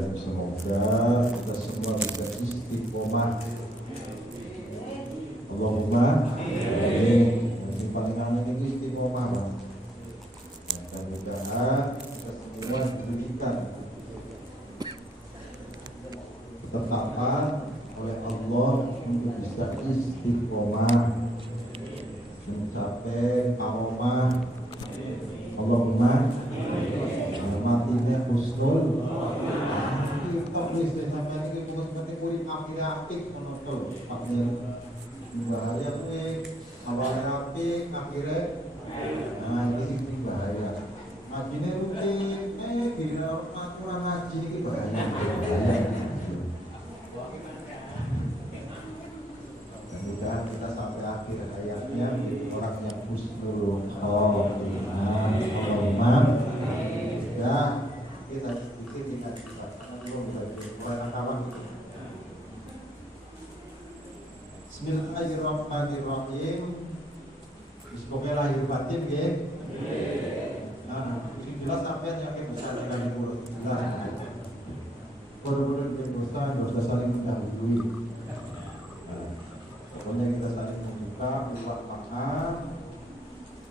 dan semoga kita semua bisa istiqomah. Allahumma amin. Yang paling aman itu istiqomah. Mudah-mudahan kita semua diberikan ketetapan oleh Allah untuk bisa istiqomah mencapai kaumah. Allahumma matinya husnul. Kita tulis sampai ini bukan seperti kuring apik menonton akhir bahaya awalnya apik akhirnya ini bahaya. Ngajinya rutin kira kurang ngaji ini bahaya. Mudah-mudahan kita sampai akhir hayatnya orang yang husnul khotimah. Ya, kita sedikit ingat kita kawan. Bismillahirrahmanirrahim. Semoga lahir batin ya. Nah, jelas sampai yang besar dari mulut. Korban dosa saling mendahului. Pokoknya kita saling membuka ulang makan.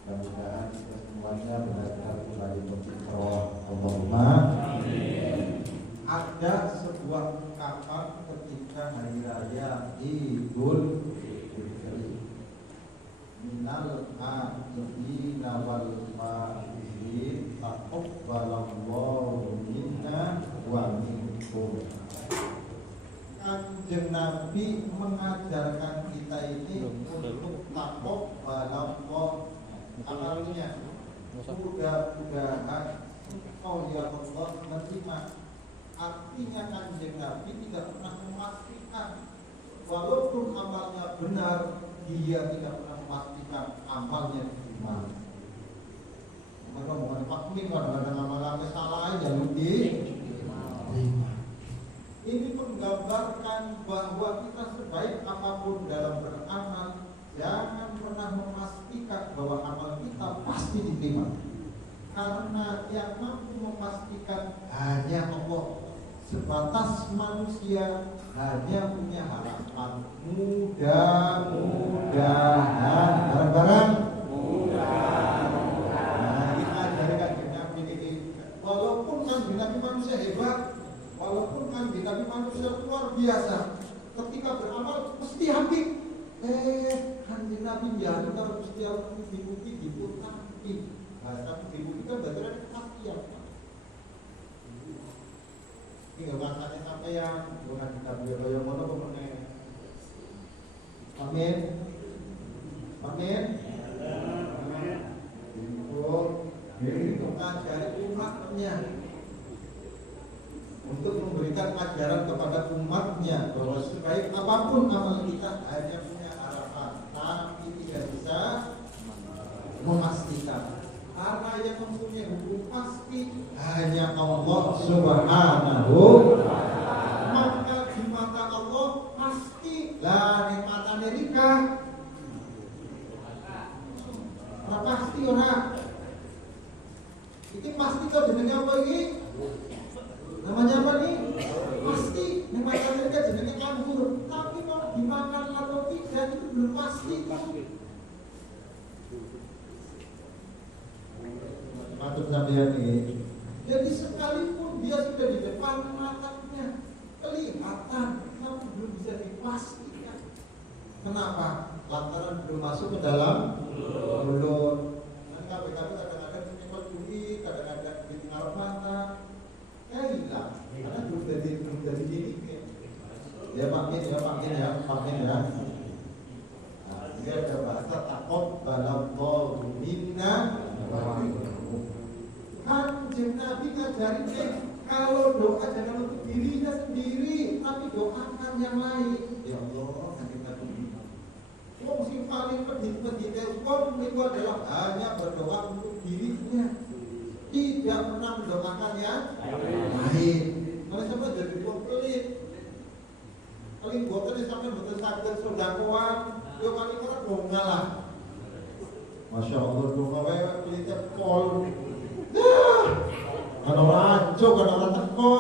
Mudah-mudahan kita semuanya benar-benar kembali berfitrah. Allahumma amin. Ada sebuah ungkapan ketika hari raya Idul Fitri. Minal a'idina wal faizin taqabbalallahu minna wa minkum. Kanjeng Nabi mengajarkan kita ini untuk taqabbalallahu. Artinya mudah-mudahan engkau ya Allah menerima. Artinya kanjeng Nabi tidak pernah memastikan walaupun amalnya benar, dia tidak pernah memastikan amalnya diterima. Maka bukan fakir kadang-kadang amalannya salah aja lebih. Ini menggambarkan bahwa kita sebaik apapun dalam beramal, jangan pernah memastikan bahwa amal kita pasti diterima. Karena yang mampu memastikan hanya Allah. Sebatas manusia hanya punya harapan. Mudah-mudahan bareng-bareng. Nah, kita ajarkan Nabi ini. Walaupun kan Nabi manusia hebat, walaupun kan Nabi manusia luar biasa, ketika beramal mesti habis. Kanjeng Nabi biasa kalau setiap bukti diputarkan. Bahasa bukti kan berarti kepastian. Tinggal masanya sampai yang bukan kita biar mana pokoknya. Amin. Amin. Untuk mengajari umatnya, untuk memberikan ajaran kepada umatnya bahwa sebaik apapun amal kita hanya punya harapan, tapi tidak bisa memastikan. Karena yang mempunyai hukum pasti hanya Allah Subhanahu. Maka di mata Allah pasti lah nikmatan Amerika. Ora pasti ora. Ini pasti kok jenenge apa ini? Namanya apa nih? Pasti nikmatan Amerika jenenge anggur. Tapi mau dimakan atau tidak itu belum pasti. Patut sampeyan ini. Jadi sekalipun dia sudah di depan matanya kelihatan, tapi belum bisa dipastikan. Kenapa? Lantaran belum masuk ke dalam mulut. Nanti KPK kadang-kadang menyimpan duit, kadang-kadang duit ngarep mata, hilang. Karena belum jadi gini. Ya pakin ya. Nah, dia ada bahasa taqabbalallahu minna wa minkum. Kanjeng Nabi ngajarin kalau doa jangan untuk dirinya sendiri, tapi doakan yang lain. Ya Allah, kanjeng Nabi. Wong sing paling penting wong itu adalah hanya berdoa untuk dirinya, tidak pernah mendoakan yang lain. Kalau sampai jadi wong pelit, paling boten sampai betul saged sedekahan, yo paling ora ngalah. Masya Allah, doa wae pelitnya pol. Kalau rancu, kalau orang teko,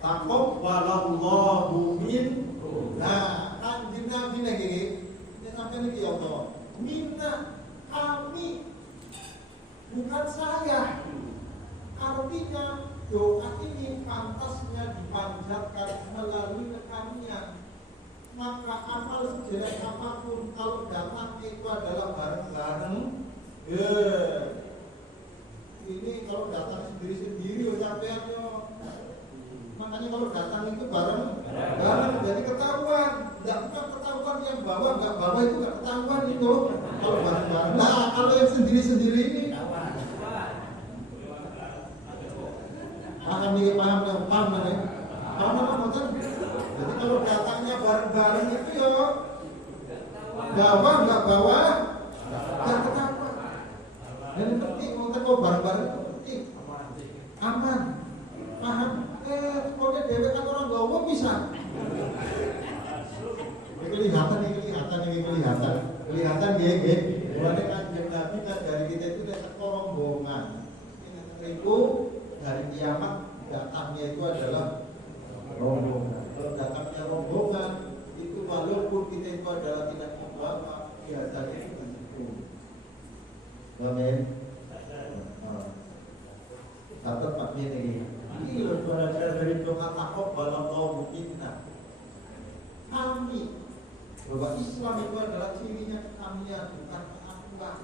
Taqabbalallahu minna. Kanjeng Nabi lagi. Ini sampai lagi ya Allah. Minna, kami, bukan saya. Artinya doa ini pantasnya dipanjatkan melalui rekannya. Maka amal sejelek apapun kalau datang itu adalah bareng-bareng, ini kalau datang sendiri-sendiri sampean yo. Makanya kalau datang itu bareng, jadi ketahuan. Tidak bukan ketahuan yang bawa nggak bawa itu nggak ketahuan itu. Kalau bareng-bareng. Nah kalau yang sendiri-sendiri ini, paham nih. Jadi kalau datangnya bareng-bareng itu yo, bawa nggak bawa nggak ketahuan. Dan yang penting kalau bareng-bareng itu penting, aman, paham. Kalau dewe kan orang gawa bisa. Kelihatan gege. Mulane Kanjeng Nabi dari kita itu datang rombongan. Itu hari kiamat datangnya itu adalah rombongan. Kalau datangnya rombongan itu walaupun kita itu adalah tidak membawa, biasanya itu begitu. Amin. Catat Pak ini. Ini loh saudara dari doa taqabbalallahu minna. Kami bahwa Islam itu adalah cirinya kekamian, bukan keakuan.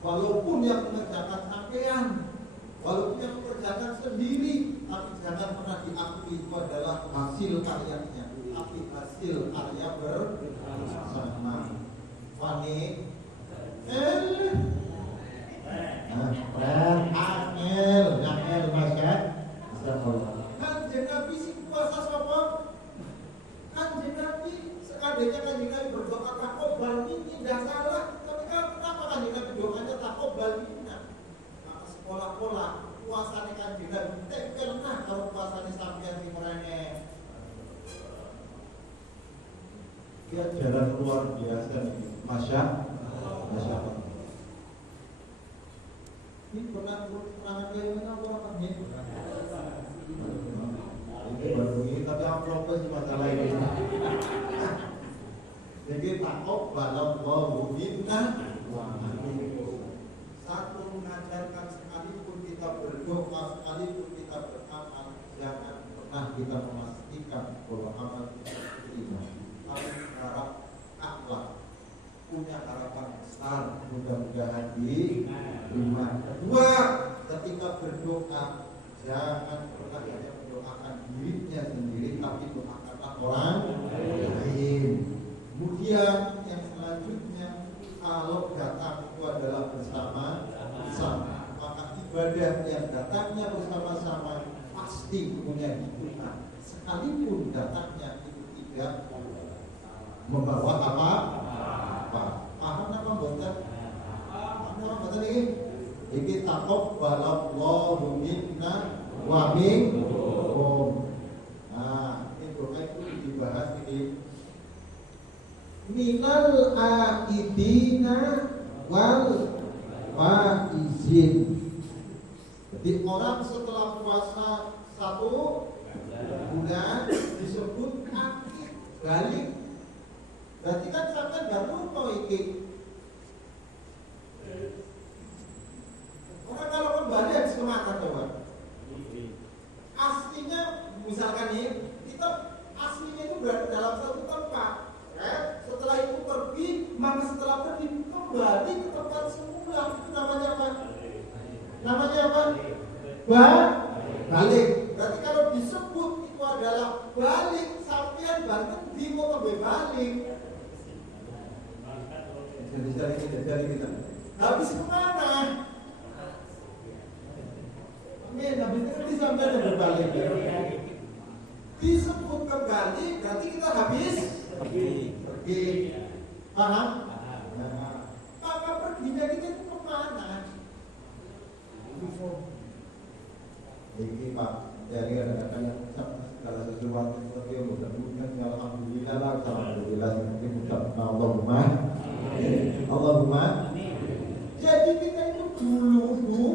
Walaupun yang mengerjakan sampean, walaupun yang mengerjakan sendiri, tapi jangan pernah diakui itu adalah hasil karyanya, tapi hasil karya bersama. Wani, angel mas kan? Kanjeng Nabi si kuasa sapa? Kanjeng Nabi sekadanya Kanjeng Nabi berdoa taqabbal minni tidak salah, tapi kenapa Kanjeng Nabi doanya taqabbal minna? Maka sekolah-sekolah puasane Kanjeng Nabi pernah kalau puasane sampeyan di merene. Dia jalan luar biasa nih, Masya Allah. Ini pernah yang mana orang ini? Ini baru ini tapi amplopnya sih masalah ini. Jadi taqabbalallahu minna. Satu mengajarkan sekalipun kita berdoa, sekalipun kita beramal, jangan pernah kita memastikan bahwa amal kita diterima. Kami berharap akhlak punya harapan besar, mudah-mudahan diterima. Kedua, ketika berdoa jangan pernah hanya mendoakan dirinya sendiri, tapi doakanlah orang lain. Kemudian yang selanjutnya, kalau datang itu adalah bersama-sama, maka ibadah yang datangnya bersama-sama pasti punya hitungan. Sekalipun datangnya itu tidak membawa apa? Paham apa mboten? Paham apa mboten iki? Iki taqabbalallahu minna wa minkum. Nah, ini doa itu dibahas ini. Minal aidina wal faizin. Jadi orang setelah puasa 1 bulan disebut akid balik. Berarti kan sampai baru mau iki. Orang kalau kembali habis kemakan coba. Aslinya misalkan nih, kita aslinya itu berada dalam satu tempat. Setelah itu pergi, maka setelah pergi kembali ke tempat semula. Itu namanya apa? Namanya apa? Balik. Berarti kalau disebut itu adalah balik, sampean balik bingung kembali balik. Jadi kita habis kemana? Amin, habis itu sampai berbalik. Disebut kembali berarti kita habis pergi. Paham? Maka perginya kita itu kemana? Ini Pak, dari kadang-kadang yang ucap segala sesuatu seperti yang mudah-mudahan alhamdulillah lah, alhamdulillah mungkin ucap Allahumma. Jadi kita itu dulu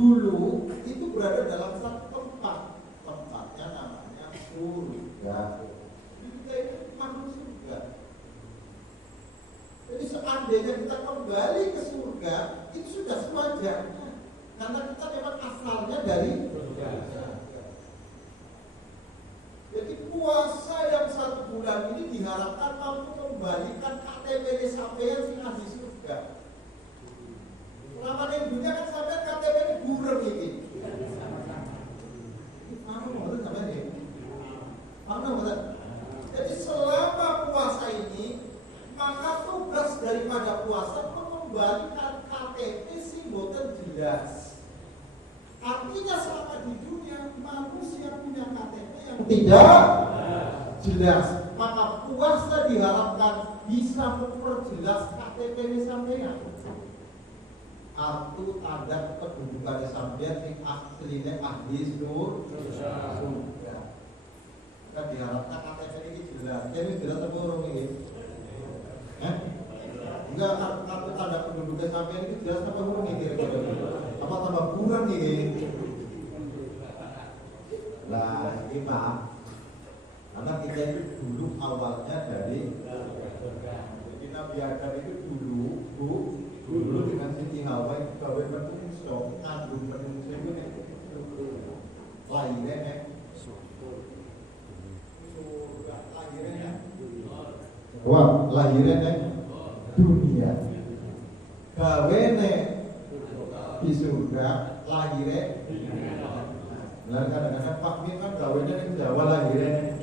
dulu itu berada dalam satu tempat, tempatnya namanya surga. Kita ini makhluk surga. Jadi seandainya kita kembali ke surga, itu sudah sewajarnya, karena kita memang asalnya dari surga. Jadi puasa yang 1 bulan ini diharapkan mampu membalikan KTP sampean sing ahli surga. Selama di dunia kan sampean KTP ini burem iki. Apa menurut sampean ya? Apa menurut? Jadi selama puasa ini, maka tugas daripada puasa mengembalikan KTP sing boten jelas. Artinya selama di dunia manusia punya KTP yang tidak jelas, maka puasa diharapkan bisa memperjelas KTP ini sampean. Kartu tanda kependudukan sampean sing asline ahli surga. Kan diharapkan KTP ini jelas. Jadi jelas apa urung iki? Enggak, kartu tanda kependudukan sampean ini jelas apa urung iki kira-kira? Apa tambah kurang nih? Lah, ini maaf. Karena kita itu dulu awalnya dari jadi Nabi Adam itu dulu dengan Siti Hawa itu gawe menungso, ngandung menungso itu nih lahirnya nih surga, lahirnya wah, lahirnya nih dunia gawe nih di surga, lahirnya lalu kadang-kadang Pak Min kan gawenya di Jawa lahirnya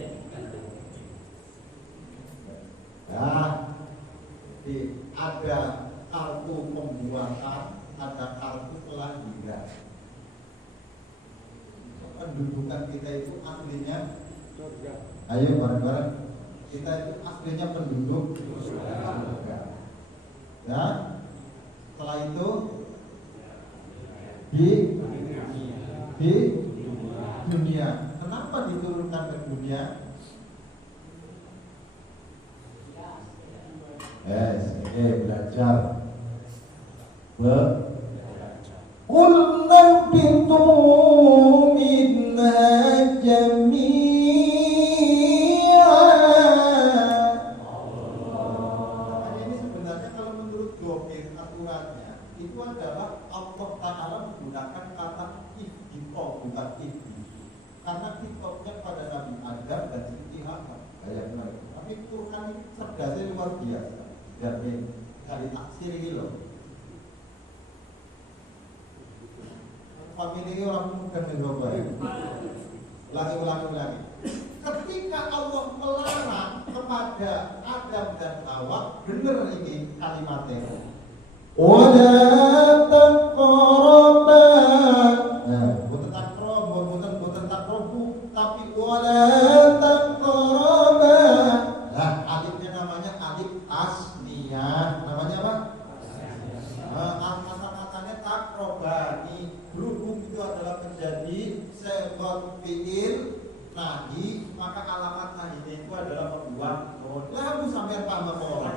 ada kartu pembuatan, ada kartu kelahiran. Pendudukan kita itu aslinya surga. Ayo bareng-bareng, kita itu aslinya penduduk surga. Ya, setelah itu di dunia. Kenapa diturunkan ke dunia? Belajar. Qul nahbitu minha jami'a. Ini sebenarnya kalau menurut Gobir aturannya itu adalah Allah Ta'ala menggunakan kata ihdito, bukan ihdi. Karena hitopnya pada Nabi Adam dan Siti Hawa. Tapi Quran ini cerdasnya luar biasa. Jadi kali taksir ini loh. Famili orang bukan mencoba. Ulangi. Ketika Allah melarang kepada Adam dan Hawa, benar ini kalimatnya. Wala taqraba. Nah, bukan takrobu, tapi wala taqraba. Nah, alifnya namanya alif asniyah. Namanya apa? Kata-katanya takrobani. Berhubung itu adalah menjadi sebab fi'il nahi, maka alamat nahinya itu adalah membuang nun. Lalu sampai paham orang.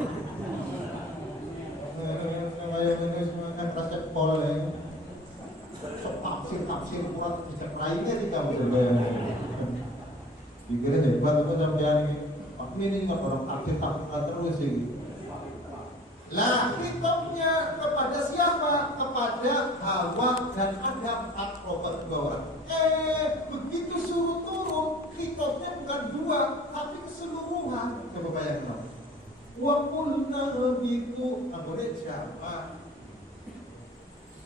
Saya ini semuanya resep pol ya. Tafsir kuat bijak lainnya di kamu. Dikira hebat apa sampean ini? Pak ini nggak orang tafsir terus ini. Lah, hitopnya kepada siapa? Kepada Hawa dan Adam, akrobat 2 orang. Begitu suruh turun, hitopnya bukan 2, tapi keseluruhan. Coba bayangkan. Wa qulna bitu, boleh siapa?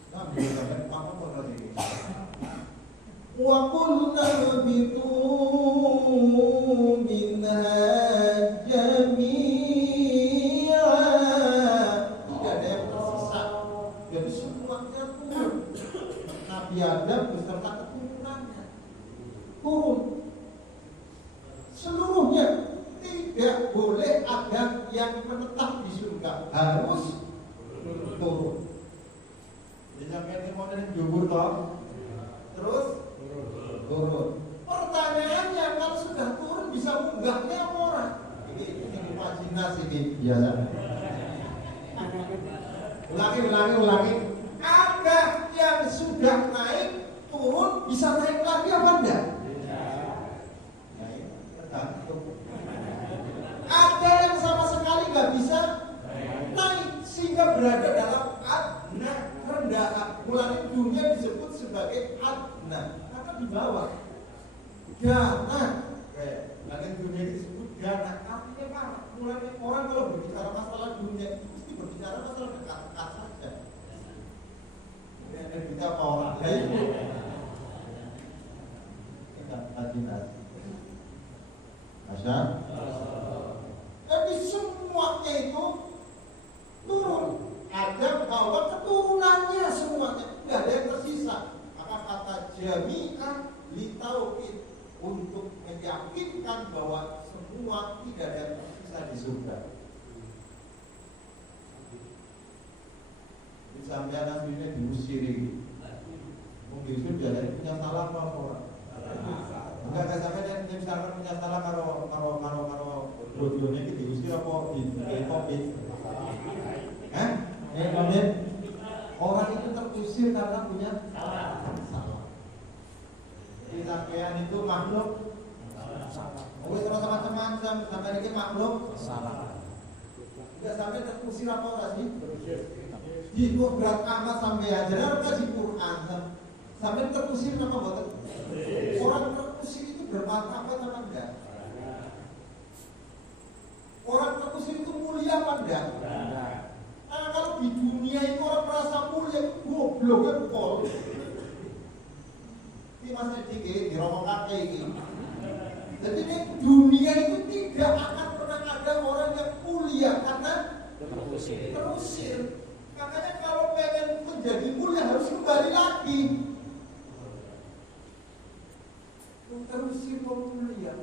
Nah, boleh apa pun ini. Wa qulna bitu minha jami'a. Nabi Adam beserta keturunannya turun seluruhnya, tidak boleh ada yang menetap di surga, harus turun. Jadi sampai ini mau dari jubur toh, terus turun. Pertanyaannya, kalau sudah turun bisa munggahnya orang? Ini imajinasi ini biasa. Ulangi. Ada yang sudah sudah naik, turun, bisa naik lagi apa enggak? Ada yang sama sekali nggak bisa naik, sehingga berada dalam adna, rendah. Mulai dunia disebut sebagai adna, karena di bawah. Gana, langit dunia disebut gana. Artinya apa? Mulai orang kalau berbicara masalah dunia itu mesti berbicara masalah dekat-dekat saja. Yang kita orang lain Masya. Jadi semuanya itu turun. Ada bahwa keturunannya semuanya, tidak ada yang tersisa. Maka kata jami'ah litauqid, untuk meyakinkan bahwa semua tidak ada yang tersisa di surga. Sampai anak ini diusir ini. Mungkin sudah dari punya salah apa orang? Enggak sampai dan misalkan punya salah karo bodohnya itu diusir apa di kopi? Kemudian orang itu terusir karena punya salah. Jadi sampean itu makhluk salah. Terus macam-macam sampai ini makhluk salah. Enggak sampai terusir apa enggak sih? Di berat amat sampai aja harus kasih Quran sampai terusir apa buat orang terusir itu bermartabat apa enggak? Orang terusir itu mulia apa enggak? Nah, kalau di dunia itu orang merasa mulia, gobloknya pol. Ini masih dikit di rombongan kakek ini. Jadi di dunia itu tidak akan pernah ada orang yang mulia karena terusir. Makanya kalau pengen menjadi mulia harus kembali lagi. Terusir mulia.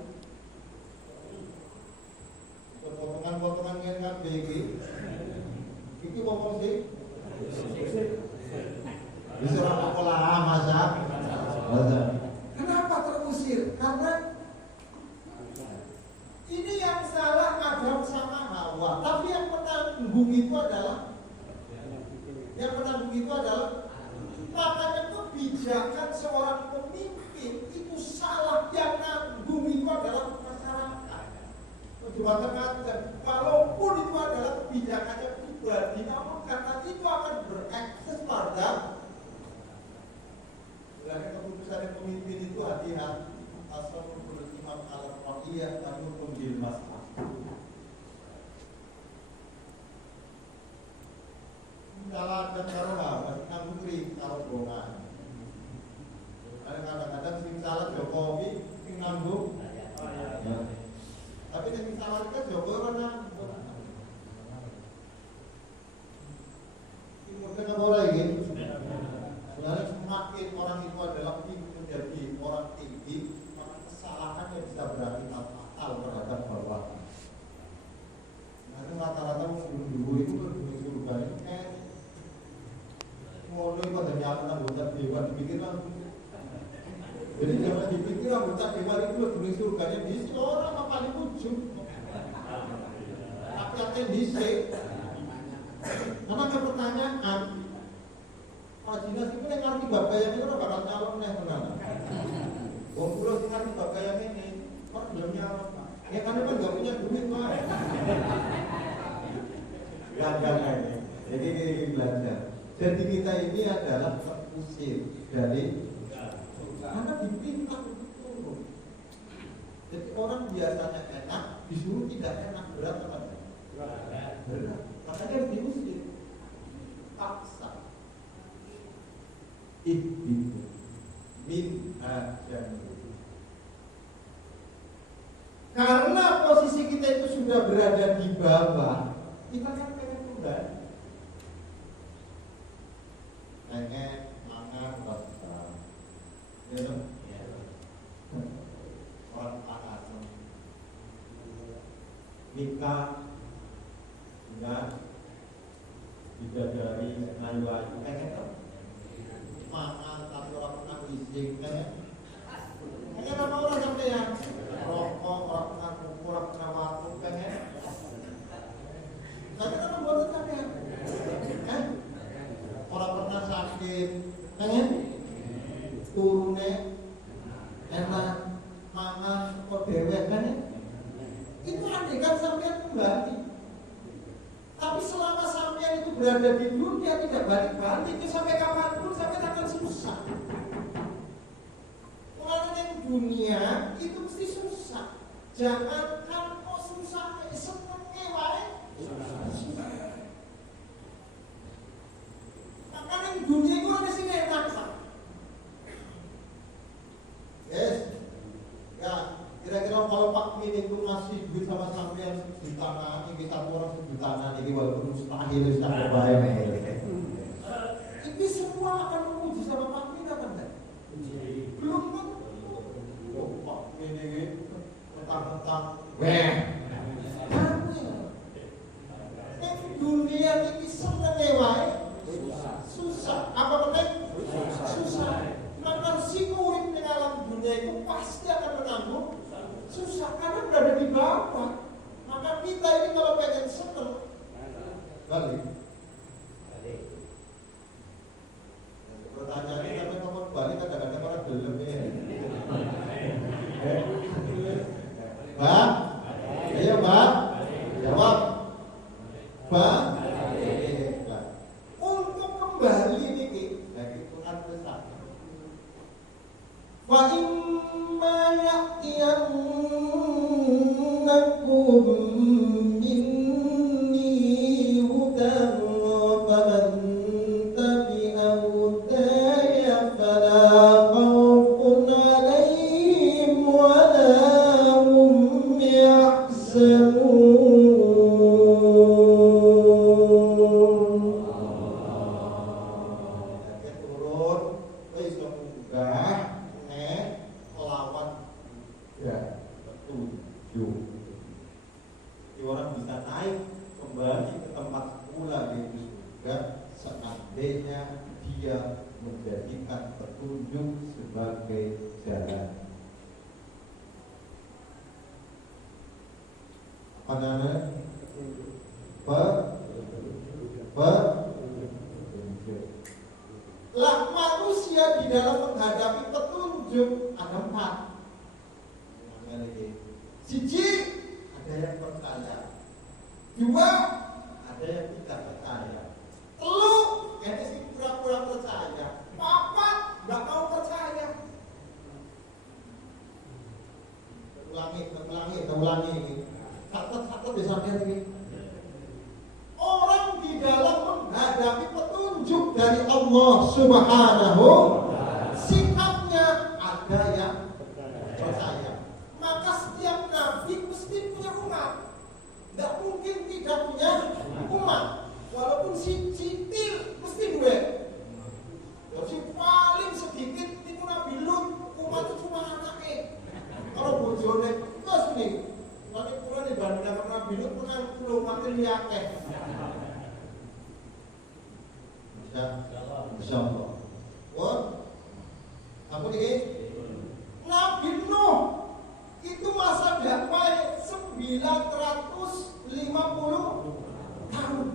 Potongan-potongan yang kabeh iki. Iki ngomong sih. Bisa apa lah masa? Kenapa terusir? Karena ini yang salah Adam sama Hawa. Tapi yang menanggung itu adalah makanya kebijakan seorang pemimpin itu salah, yang nanggung itu adalah masyarakat. Macam-macam. Walaupun itu adalah kebijakannya pribadi, namun karena itu akan berekses pada keputusan pemimpin itu hati-hati. Asal berimam al-ra'iyah namun bil maslahah. Salah dan taruhlah masih nangkuri taruh bongan. Kadang-kadang sing salah Jokowi sing nanggung. Tapi sing salah kan Jokowi orang nanggung. Ini mungkin orang ini. Sebenarnya semakin orang itu adalah menjadi orang tinggi, maka kesalahannya bisa berakibat fatal terhadap bawah. Nanti rata-rata dulu itu berbunyi surga ini kayak ngono itu ada nyata anggota dewan dipikir langsung. Jadi jangan dipikir anggota dewan itu berbunyi surganya di sini orang apa paling ujung. Tapi hati di sini. Karena ada pertanyaan. Jinas itu yang ngerti bapak yang ini bakal calon yang benar. Wong kula sing ngerti bapak yang ini, kok belum nyalon Pak. Ya karena kan nggak punya duit Pak. Gagal ini. Jadi ini belajar. Jadi kita ini adalah terusir dari karena dipinta untuk turun. Jadi orang biasanya enak, disuruh tidak enak, berat apa enggak? Berat. Makanya diusir. Paksa. Ihbitu min ajami. Karena posisi kita itu sudah berada di bawah, kita kan pengen kembali. Pengen mangan pasar. Ya, orang panas. Nikah enggak bidadari ayu-ayu pengen apa? Makan tapi orang pernah bising kan? Hanya nama orang sampai yang rokok, orang pernah kukur, orang pernah waktu pengen. Tapi kan buat sampai orang pernah sakit pengen. turune enak, mangan kok dewek kan ya? Itu andai kan sampean kembali. Tapi selama sampean itu berada di dunia tidak balik-balik, itu sampai kapanpun sampean akan susah. Orang yang dunia itu mesti susah. Jangankan kok susah, senengnya wae susah. Makanya yang dunia itu ada sih enak Pak. Yes. Ya, kira-kira kalau Pak Min itu ngasih duit sama sampean sejuta, ini satu orang sejuta, ini walaupun mustahil sudah berbayar. Ini semua akan memuji sama Pak Min apa enggak? Belum tentu. Oh, Pak Min ini mentang-mentang weh. Yang dunia ini senengnya wae susah. Apa benar? Susah. Maka resiko urip di alam dunia itu pasti akan menanggung susah karena berada di bawah. Maka kita ini kalau pengen seneng balik. Pertanyaannya tapi ngomong balik kadang-kadang orang belum ya. Mbak, ayo Mbak, jawab. Mbak, untuk kembali niki, lagi Tuhan besar. Wa imma ya'tiyannakum minni hudan faman tabi'a hudaya fala khawfun 'alaihim wa la hum yahzanun. Turun wis munggah lawan ya petunjuk. Jadi orang bisa naik kembali ke tempat semula yaitu surga seandainya dia menjadikan petunjuk sebagai jalan. Apa namanya? Lah manusia di dalam menghadapi petunjuk ada 4. Siji, ada yang percaya. 2, ada yang tidak percaya. 3, ini sih pura-pura percaya. 4, nggak mau percaya. Ulangi. Catat di samping ini. Orang di dalam menghadapi petunjuk dari Allah Subhanahu, sikapnya ada yang percaya. Maka setiap nabi mesti punya umat. Tidak mungkin tidak punya umat. Walaupun si cipil mesti dua. Jadi paling sedikit itu Nabi Lut, umat itu cuma anaknya. Kalau bojone terus nih, nanti kurang dibandingkan Nabi Lut pun 60 mati liake. Masya Allah. Wah, apa ini? Nabi Nuh itu masa dakwah 950 tahun.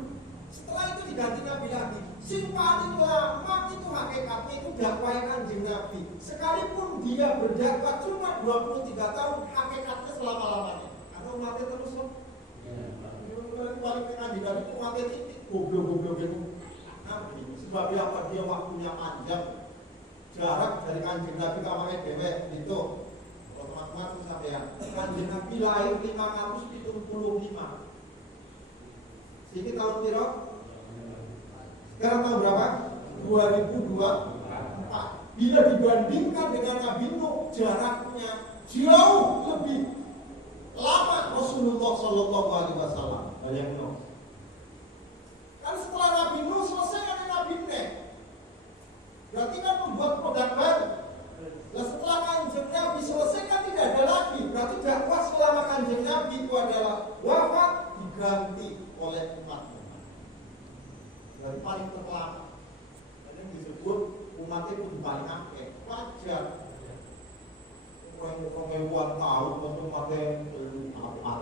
Setelah itu diganti Nabi lagi. Sing paling lama itu hakikatnya itu dakwah Kanjeng Nabi. Sekalipun dia berdakwah cuma 23 tahun, hakikatnya selama-lamanya. Atau umatnya terus loh. Paling Kanjeng Nabi itu umatnya titik goblok-goblok itu. Nabi sebabnya apa? Dia waktunya panjang. Jarak dari Kanjeng Nabi ke awake dhewe itu otomatis sampean. Kanjeng Nabi lahir 575. Ini tahun piro? Sekarang tahun berapa? 2024. Bila dibandingkan dengan Nabi Nuh, jaraknya jauh lebih lama Rasulullah Sallallahu Alaihi Wasallam. Banyak Nuh. Kan setelah Nabi Nuh selesai ada Nabi Nuh. Berarti kan membuat produk baru. Nah setelah Kanjeng Nabi selesai kan tidak ada lagi. Berarti dakwah selama Kanjeng Nabi itu adalah wafat diganti oleh umat dari paling terlama. Ini disebut umat itu paling akeh. Wajar. Orang-orang tahu bahwa umatnya apa.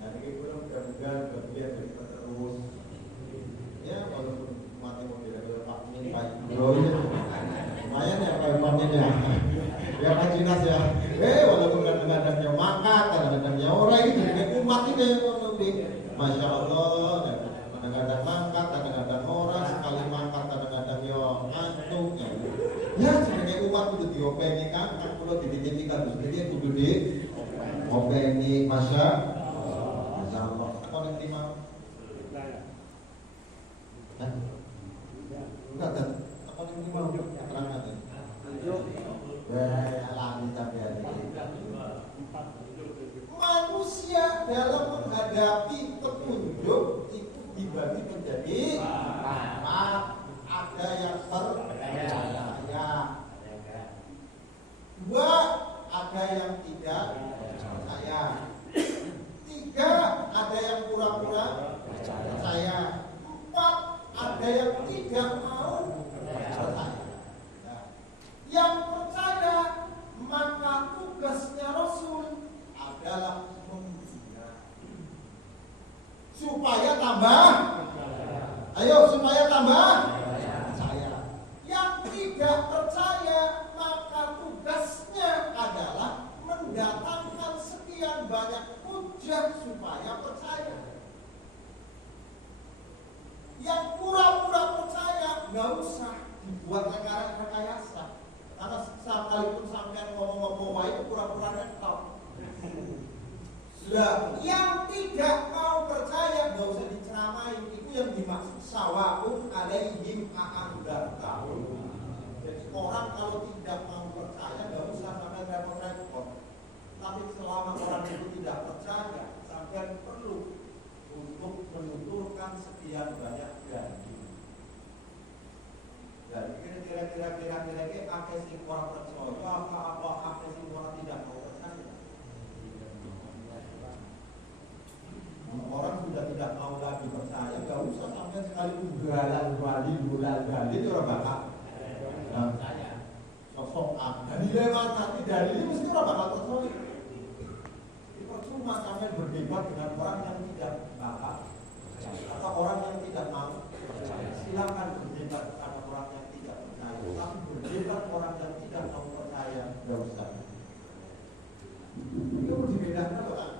Nah ini kita mudah-mudahan bagian dari kita terus. Ya walaupun umatnya mau beda-beda Pak ini baik. akhirnya. Ya Pak Jinas ya. Walaupun kadang-kadang yang mangkat, kadang-kadang yang orang itu jadi umat ini yang lebih. Masya Allah. Kadang-kadang mangkat, kadang-kadang orang, sekali mangkat, kadang-kadang yang ngantuk. Ya sebagai umat itu diopeni kan kalau dititipi kados iki kudu di openi Masya Allah. Apa nek terima? Enggak kan? Apa nek terima keterangan ini? Lali sampean iki. Manusia dalam menghadapi petunjuk itu dibagi menjadi empat. Ada yang percaya, dua ada yang tidak percaya, tiga ada yang pura-pura percaya, empat ada yang tidak mau percaya. Yang percaya maka tugasnya Rasul adalah membina supaya tambah. Ayo supaya tambah. Yang tidak percaya maka tugasnya adalah mendatangkan sekian banyak hujah supaya percaya. Yang pura-pura percaya nggak usah dibuat rekayasa, karena sekalipun sampean ngomong-ngomong itu pura-pura netral. Sudah, yang tidak mau percaya nggak usah diceramain. Itu yang dimaksud sawaun alaihim a'amdartahum. Jadi orang kalau tidak mau percaya nggak usah sampai repot-repot. Tapi selama orang itu tidak percaya, sampai perlu untuk menuturkan sekian banyak janji. Jadi kira-kira akeh sing orang percaya apa akeh sing orang tidak mau percaya. Orang sudah tidak mau lagi percaya, nggak usah sampai sekali bulan-bulan itu orang bakal percaya. Sosok dalilnya mana? Dalilnya mesti orang bakal percaya. Percuma sampai berdebat dengan orang yang tidak bakal atau orang yang tidak mau percaya. Silakan berdebat sama orang yang tidak percaya. Tapi berdebat orang yang tidak mau percaya, nggak usah. Itu harus dibedakan loh kan.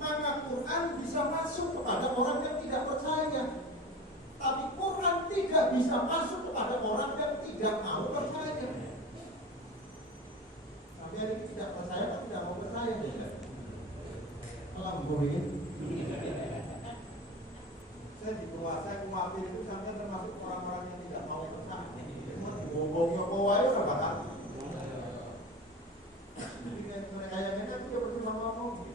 Maka Quran bisa masuk kepada orang yang tidak percaya, tapi Quran tidak bisa masuk kepada orang yang tidak mau percaya. Tapi yang tidak percaya kan tidak mau percaya ya. Malah bohongin. Saya di bawah saya khawatir itu sampai termasuk orang-orang yang tidak mau percaya. Bohongnya kowai orang bakal. Jadi mereka yang itu tidak percuma ngomong.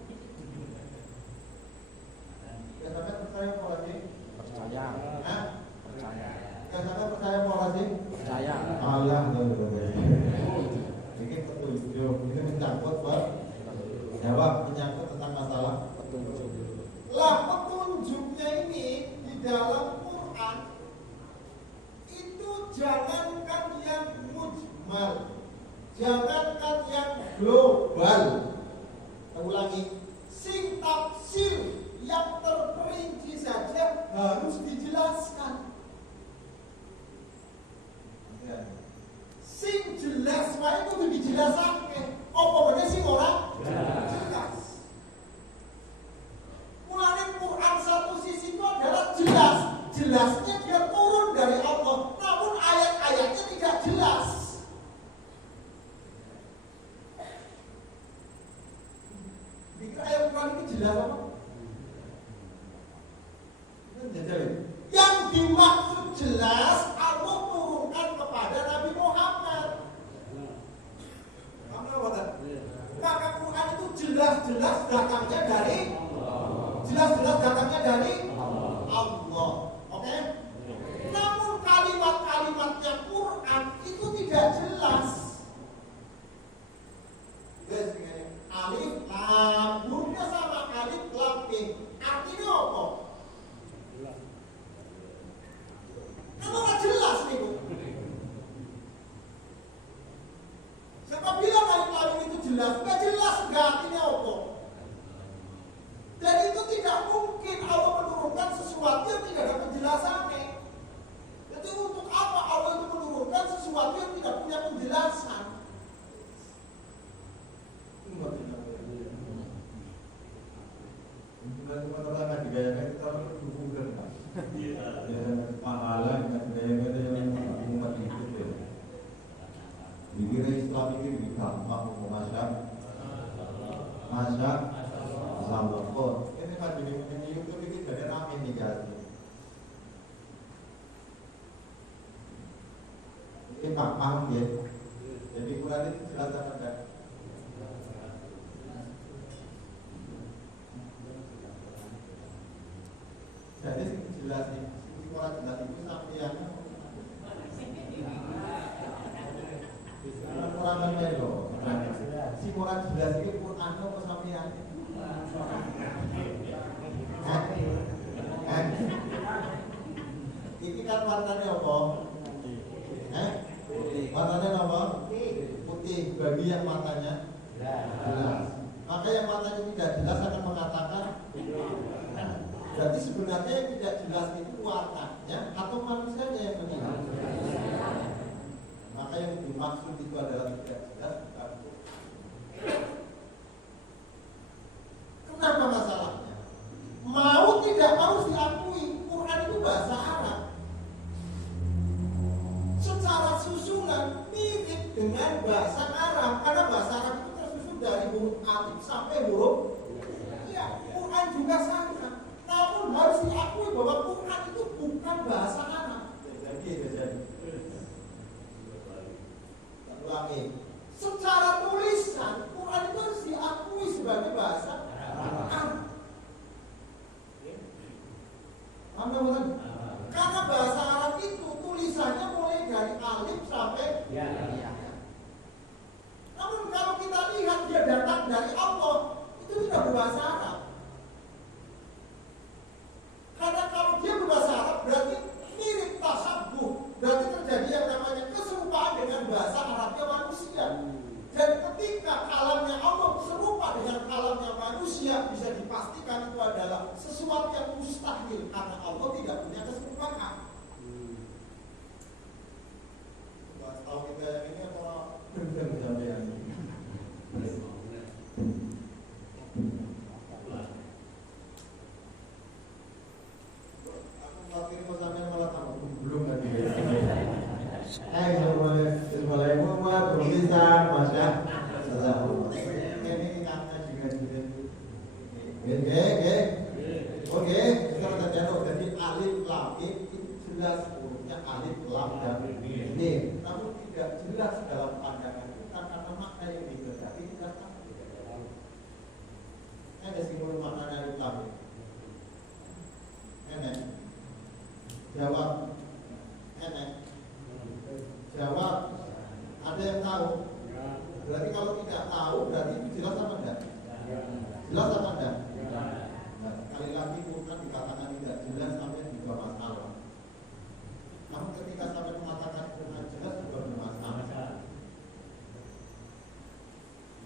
Ya sampai percaya apa lagi? Percaya. Hah? Percaya. Ya sampai percaya apa lagi? Percaya. Allah ini petunjuk. Ini mencangkut Pak. Jawab menyangkut tentang masalah petunjuk. Lah petunjuknya ini di dalam Quran itu jangankan yang mujmal, jangankan yang global. Saya ulangi, sing tafsir yang terperinci saja harus dijelaskan. Sing jelas wae kudu dijelasake. Apa bener sing ora jelas. Mulane Quran satu sisi itu adalah jelas. Jelasnya dia turun dari Allah, namun ayat-ayatnya tidak jelas. Dikira ayat Quran ini jelas apa? Yang dimaksud jelas Allah turunkan kepada Nabi Muhammad. paham ya. Jadi Quran itu jelas apa enggak? Jadi jelas nih, Quran jelas itu sampai yang Quran apa itu? Si Quran jelas itu Quran apa sampai yang ini kan warnanya apa? Warnanya apa? Putih. Bagi yang matanya jelas. Maka yang matanya tidak jelas akan mengatakan. Berarti sebenarnya yang tidak jelas itu warnanya atau manusianya yang menilai. Maka yang dimaksud itu adalah tidak jelas. Kenapa masalahnya? Mau tidak mau diakui Quran itu bahasa Arab. Secara susunan mirip dengan bahasa Arab, karena bahasa Arab itu tersusun dari huruf alif sampai huruf ya. Quran juga sama. Namun harus diakui bahwa Quran itu bukan bahasa Arab. Jadi. Ulangi. Secara tulisan Quran itu harus diakui sebagai bahasa Arab. Karena bahasa Arab itu tulisannya mulai dari alif sampai ya. Namun kalau kita lihat dia datang dari Allah, itu tidak berbahasa Arab. Karena kalau dia berbahasa Arab berarti mirip tasabuh, berarti terjadi yang namanya keserupaan dengan bahasa Arabnya manusia. Dan ketika kalamnya Allah serupa dengan kalamnya manusia, bisa dipastikan itu adalah sesuatu yang mustahil karena Allah tidak punya keserupaan. Tahu kita yang ini apa? Benar sampai yang ini. Aku khawatir mau sampai malah kamu belum lagi. Assalamualaikum tulisan Masya ini kata juga oke sekarang kita jaduk. Jadi alif lam itu jelas hurufnya alif lam dan mim, namun tidak jelas dalam pandangan kita karena makna yang dikehendaki tidak sama. Ada simbol makna alif lam. Enak. Jawab. Enak. Jawab. Ada yang tahu? Berarti kalau tidak tahu berarti itu jelas apa enggak? Jelas apa enggak? Nah, sekali lagi Quran dikatakan tidak jelas sampai juga masalah. Namun ketika sampai mengatakan Quran jelas juga bermasalah.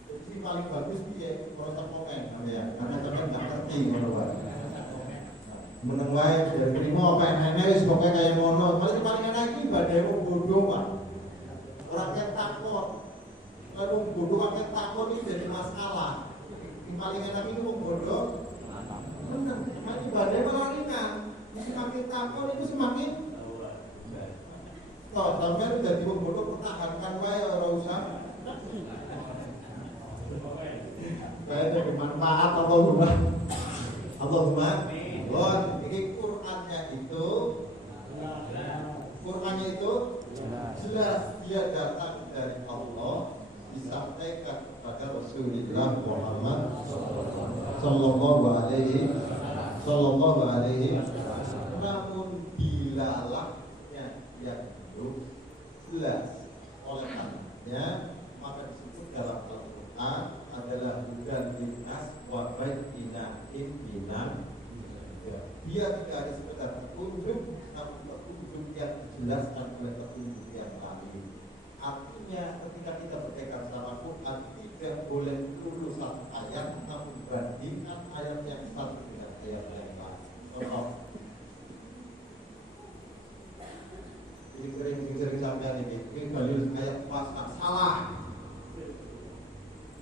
Jadi paling bagus dia proses komen ya, karena sampai nggak ngerti menurut. Menengah dari primo PNS pokoknya kayak mono, paling enak ini badai bodoh pak. Orang yang takut, lalu bodoh orang yang takut ini jadi masalah. Yang paling enak ini bodoh. Benar, semakin badai malah ringan. Semakin takut itu semakin. Toh, sampai jadi bodoh pertahankan wae orang usah. Kayak jadi manfaat Allahumma. Ini Qurannya itu jelas dia datang dari Allah, disampaikan kepada Rasulullah Muhammad Sallallahu Alaihi. Namun dilalahnya yang itu jelas oleh karenanya maka disebut dalam Al-Quran adalah hudan linnas wa bayyinatin minal. Dia tidak ada sekedar petunjuk, namun petunjuk yang dijelaskan oleh petunjuk yang lain. Artinya ketika kita berpegang sama Quran tidak boleh lulus satu ayat, namun bandingkan ayat yang satu dengan ayat yang lain. Contoh, ini sering sampai ini dalil ayat puasa salah.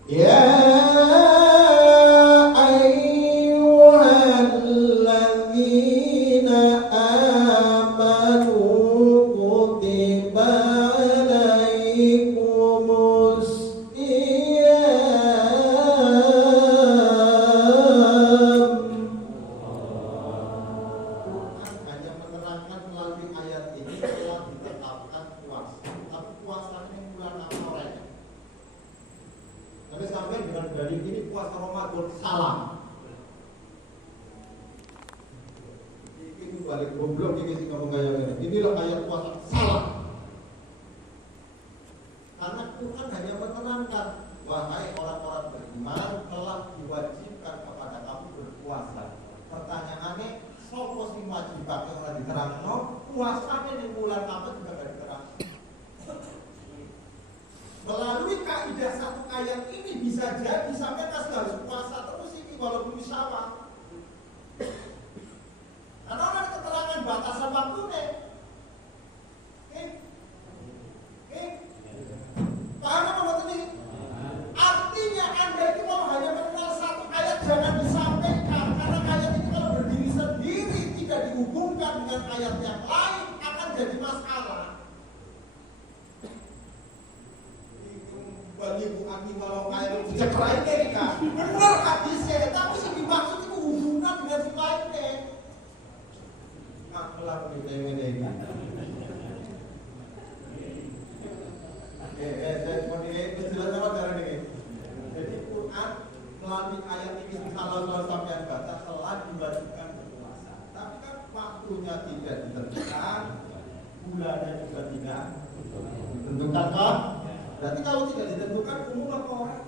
Ya. Tapi puasa Ramadan salah. Ini balik goblok ini sih ngomong kayak gini. Inilah ayat puasa salah. Karena Tuhan hanya menerangkan, wahai orang-orang beriman telah diwajibkan kepada kamu berpuasa. Pertanyaannya, sopo sing wajibake ora diterangno, puasane di bulan apa juga gak diterang. Melalui kaidah satu ayat ini bisa jadi sampai kita harus puasa terus ini walaupun misalnya. Karena ada keterangan batasan waktunya. Paham apa ini? Artinya Anda itu kalau hanya mengenal satu ayat jangan disampaikan, karena ayat ini kalau berdiri sendiri tidak dihubungkan dengan ayat yang lain akan jadi masalah. Balibu aki walau ayat cekerai mereka benar hadisnya, tapi sih dimaksud itu hubungan dengan si lainnya. Akhlak kita ini. Jelas apa cara ini? Jadi Quran melalui ayat ini kalau sampai batas telah diwajibkan berpuasa. Tapi kan waktunya tidak ditentukan, bulannya juga tidak ditentukan kan? Berarti kalau tidak ditentukan umum apa orang?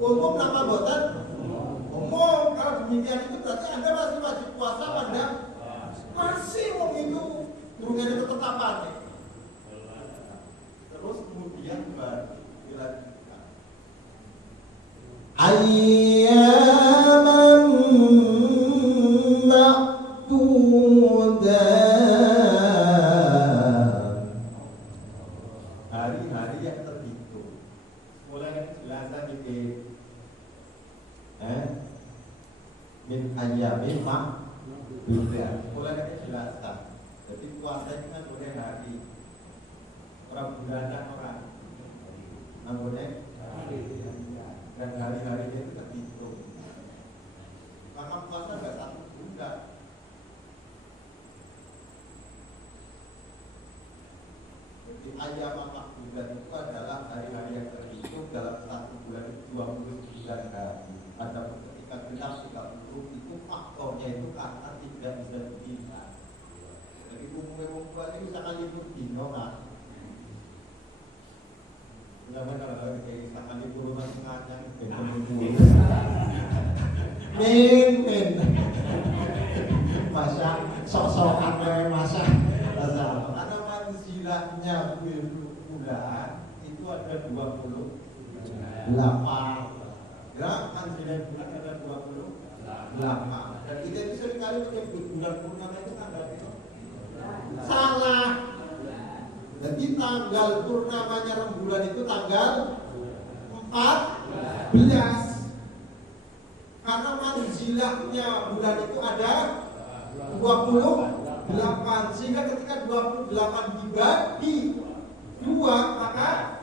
Umum apa boten? Umum. Kalau demikian itu berarti Anda masih wajib puasa Anda masih mau itu turunnya itu ketetapannya. Terus kemudian baru dilanjutkan. Ayyaman ma'dudat. Hari-hari yang terhitung. Mulai jelasan ini. Min ayyamin ma'dudat. Mulai jelasan. Jadi puasa itu kan boleh hari. Orang bulanan orang. Namanya dan hari-harinya itu terhitung. Maka puasa nggak satu bulan. Jadi ayam mamak bulan itu adalah hari-hari yang terhitung dalam satu bulan itu 29 hari. Ada ketika genap 30 itu faktornya itu karena tidak bisa dilihat. Jadi umumnya ini misalkan libur dino kan. Jangan kalau kayak misalkan libur rumah sengaja min masa sok-sokan masa karena manzilahnya bulan itu ada 28 ya, manzilah bulan ada 28 dan kita itu seringkali menyebut bulan purnama itu tanggal itu salah. Jadi tanggal purnamanya rembulan itu tanggal 14. Karena manzilahnya bulan itu ada 28. Sehingga ketika 28 dibagi 2 maka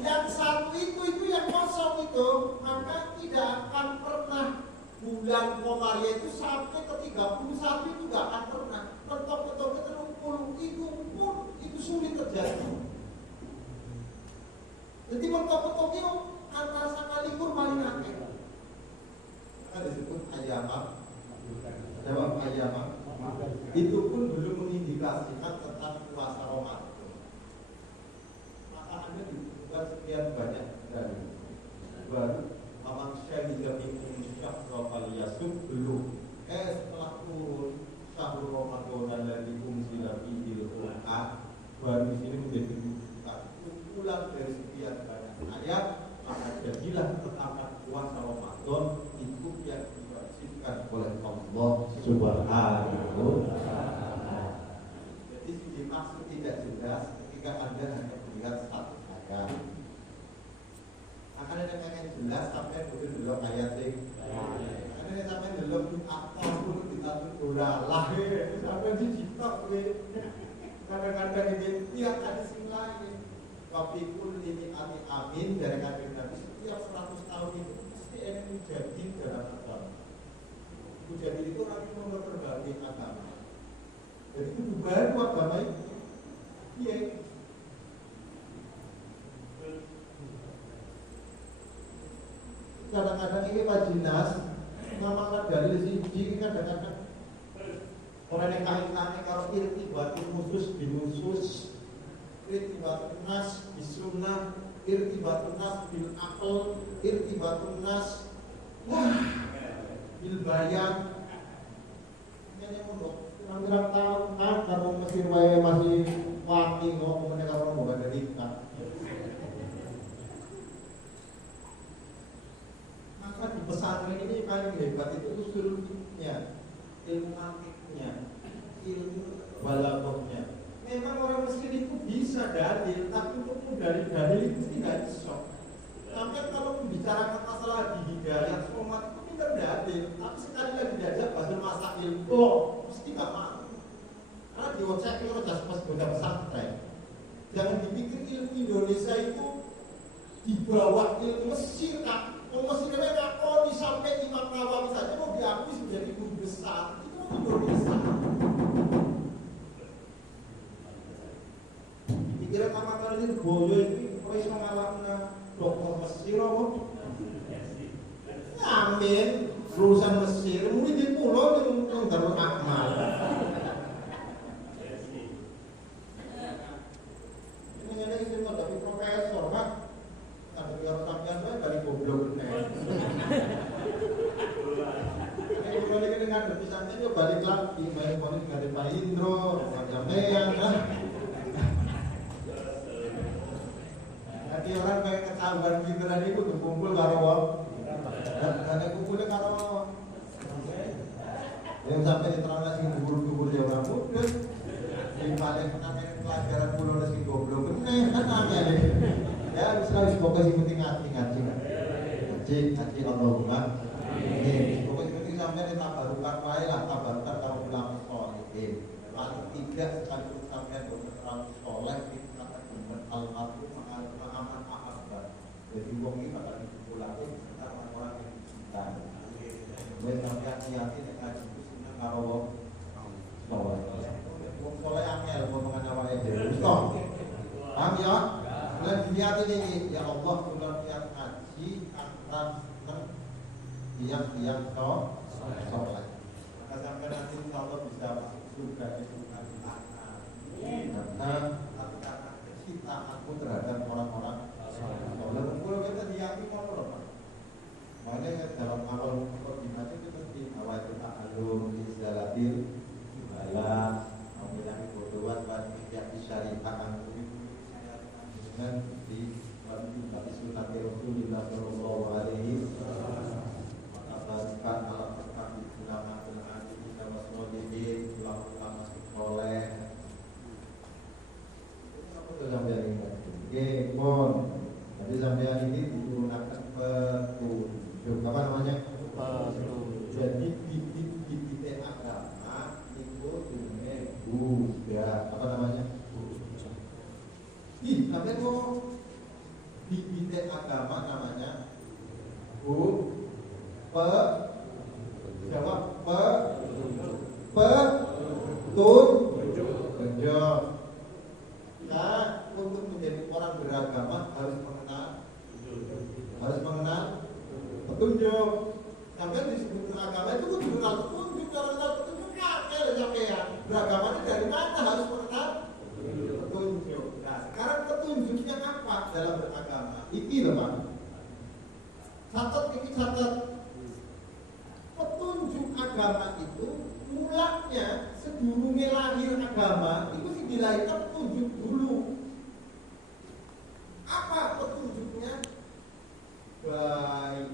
yang satu itu yang kosong itu maka tidak akan pernah bulan Komaria itu sampai ke 31 itu tidak akan pernah. Mentok-mentok ke 30 itu sulit terjadi. Jadi mentok-mentok itu antara sangat libur paling akhir. Maka disebut ayamah. Jawab ayamah. Itu pun belum mengindikasikan tentang puasa Ramadan. Maka Anda dibuat sekian banyak dari baru Amang Syahida Minkum Syahra Faliyasum belum. Setelah turun Syahrul Ramadan dari Umzila Fihil Quran baru di sini menjadi rujukan kumpulan dari sekian banyak ayat, maka jadilah penetapan puasa Ramadan itu yang diwajibkan oleh Allah Subhanahu wa Ta'ala. Jadi dimaksud tidak jelas ketika Anda hanya melihat satu ayat. Akan ada yang jelas sampai mungkin belum ayat ini. Ada sampai belum apa pun diatur ulalah sampai dijitok kadang-kadang ini tiap hadis yang lain wapikul ini amin dari kafir Nabi setiap 100 tahun itu pasti ada mujadid dalam agama. Mujadid itu orang yang memperbaiki agama. Jadi itu baru agama itu. Iya. kadang-kadang ini Pak Jinas ngamalkan dalil siji kadang-kadang orang yang kait-kait kalau irtibatul khusus binusus, irtibatul nas bisunnah, irtibatul nas bil aql, irtibatul nas bil bayan. Ini untuk orang tahu kan kalau Mesir wae masih wati ngomong mereka orang bukan dari kita. Maka di pesantren ini paling hebat itu usulnya, ilmu mantiknya, ilmu balaghahnya. Memang orang Mesir itu bisa dalil, tapi untuk dari dalil itu tidak bisa. Tapi kalau membicarakan masalah di hidayah umat itu pintar dalil, tapi sekali lagi diajak bahasa masail, mesti gak mau. Karena diocek itu udah pas udah pesantren. Jangan dipikir ilmu Indonesia itu di bawah ilmu Mesir kan. Mesir mereka sampai Imam Nawawi saja mau diakui menjadi guru besar. Itu Indonesia. Dikira Mama Khalil Boyo itu wis mengalami dokter Mesir apa? Amin. Lulusan Mesir, mungkin di pulau yang Darul Akmal. Ini istri mau jadi profesor, Pak. Tapi kalau sampean saya dari goblok bener. Ini kalau ini ngadep pisangnya yo balik lagi, main polis ngadep Pak Indro, Pak Jamean kan. Nanti orang kayak ketahuan gitu tadi itu kumpul karo wong. Karena kumpulnya karo yang sampai diterangkan sing guru-guru dia orang muda. Yang paling pelajaran pulau nasi goblok bener kan namanya. Ya harus pokoknya sing penting ngaji. Ngaji Allahumma. Pokoknya penting sampai ditabarukan wae lah, tabarukan kalau ulama saleh. Paling tidak sekalipun sampai terlalu soleh kita akan benar al-marhum aman ahabba. Jadi wong iki bakal dipulake serta orang yang dicinta. Wis sampeyan yakin nek ngaji itu seneng karo wong soleh. Wong soleh angel ngomongan awake dhewe. Paham ya? Mulai dilihat ini, ya Allah bulan niat haji antara tiang-tiang soleh. Maka sampai nanti insya Allah bisa masuk surga itu karena kecintaanku terhadap orang-orang soleh. Kalau kita diyakini Allah, makanya dalam awal koordinasi itu mesti awal kita alur izalatil bala, memiliki bodohan dan tidak disyariatkan dengan di sunnah Rasulullah Sallallahu Alaihi Wasallam. Maka barikan alat berkat di ulama ulama kita wasmodin ulama soleh. Apa tuh sampai ini? Pon. Jadi sampai ini digunakan petunjuk. Apa namanya? Jadi bibit agama itu dunia Buddha. Apa namanya? Tapi kok bibit agama namanya petunjuk. Nah, untuk menjadi orang beragama harus mengenal petunjuk. Sampai disebut agama itu kudu kenal petunjuk. Kalau kenal petunjuk kakek ada sampean. Beragama itu dari mana harus mengenal petunjuk. Nah, sekarang petunjuknya apa dalam beragama? Iki loh Pak. Catat. Petunjuk agama itu mulanya sedurunge lahir agama itu sing dilahirkan petunjuk dulu. Apa petunjuknya? Baik.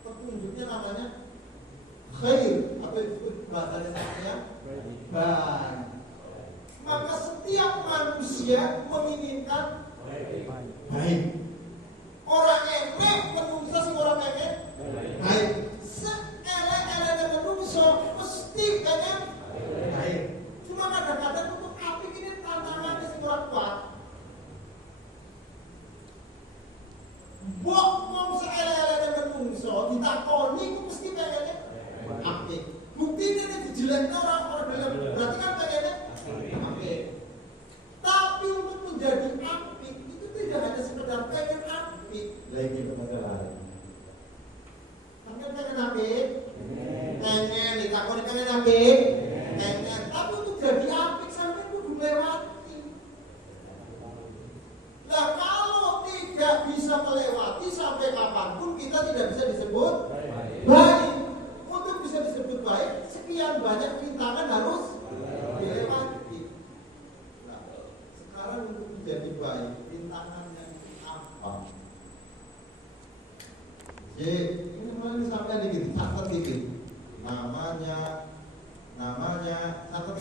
Petunjuknya namanya khair. Apa itu bahasa saya? Baik. Maka setiap manusia menginginkan baik. Orang enek menungso sing orang enek baik. Seelek-elek menungso mesti pengen baik. Cuma kadang-kadang untuk apik ini tantangannya sing ora kuat. Mbok wong seelek-elek menungso ditakoni ku mesti pengen apik. Buktine nek dijelekno ora dalam berarti kan pengen apik. Tapi untuk menjadi apik itu tidak hanya sekedar pengen apik.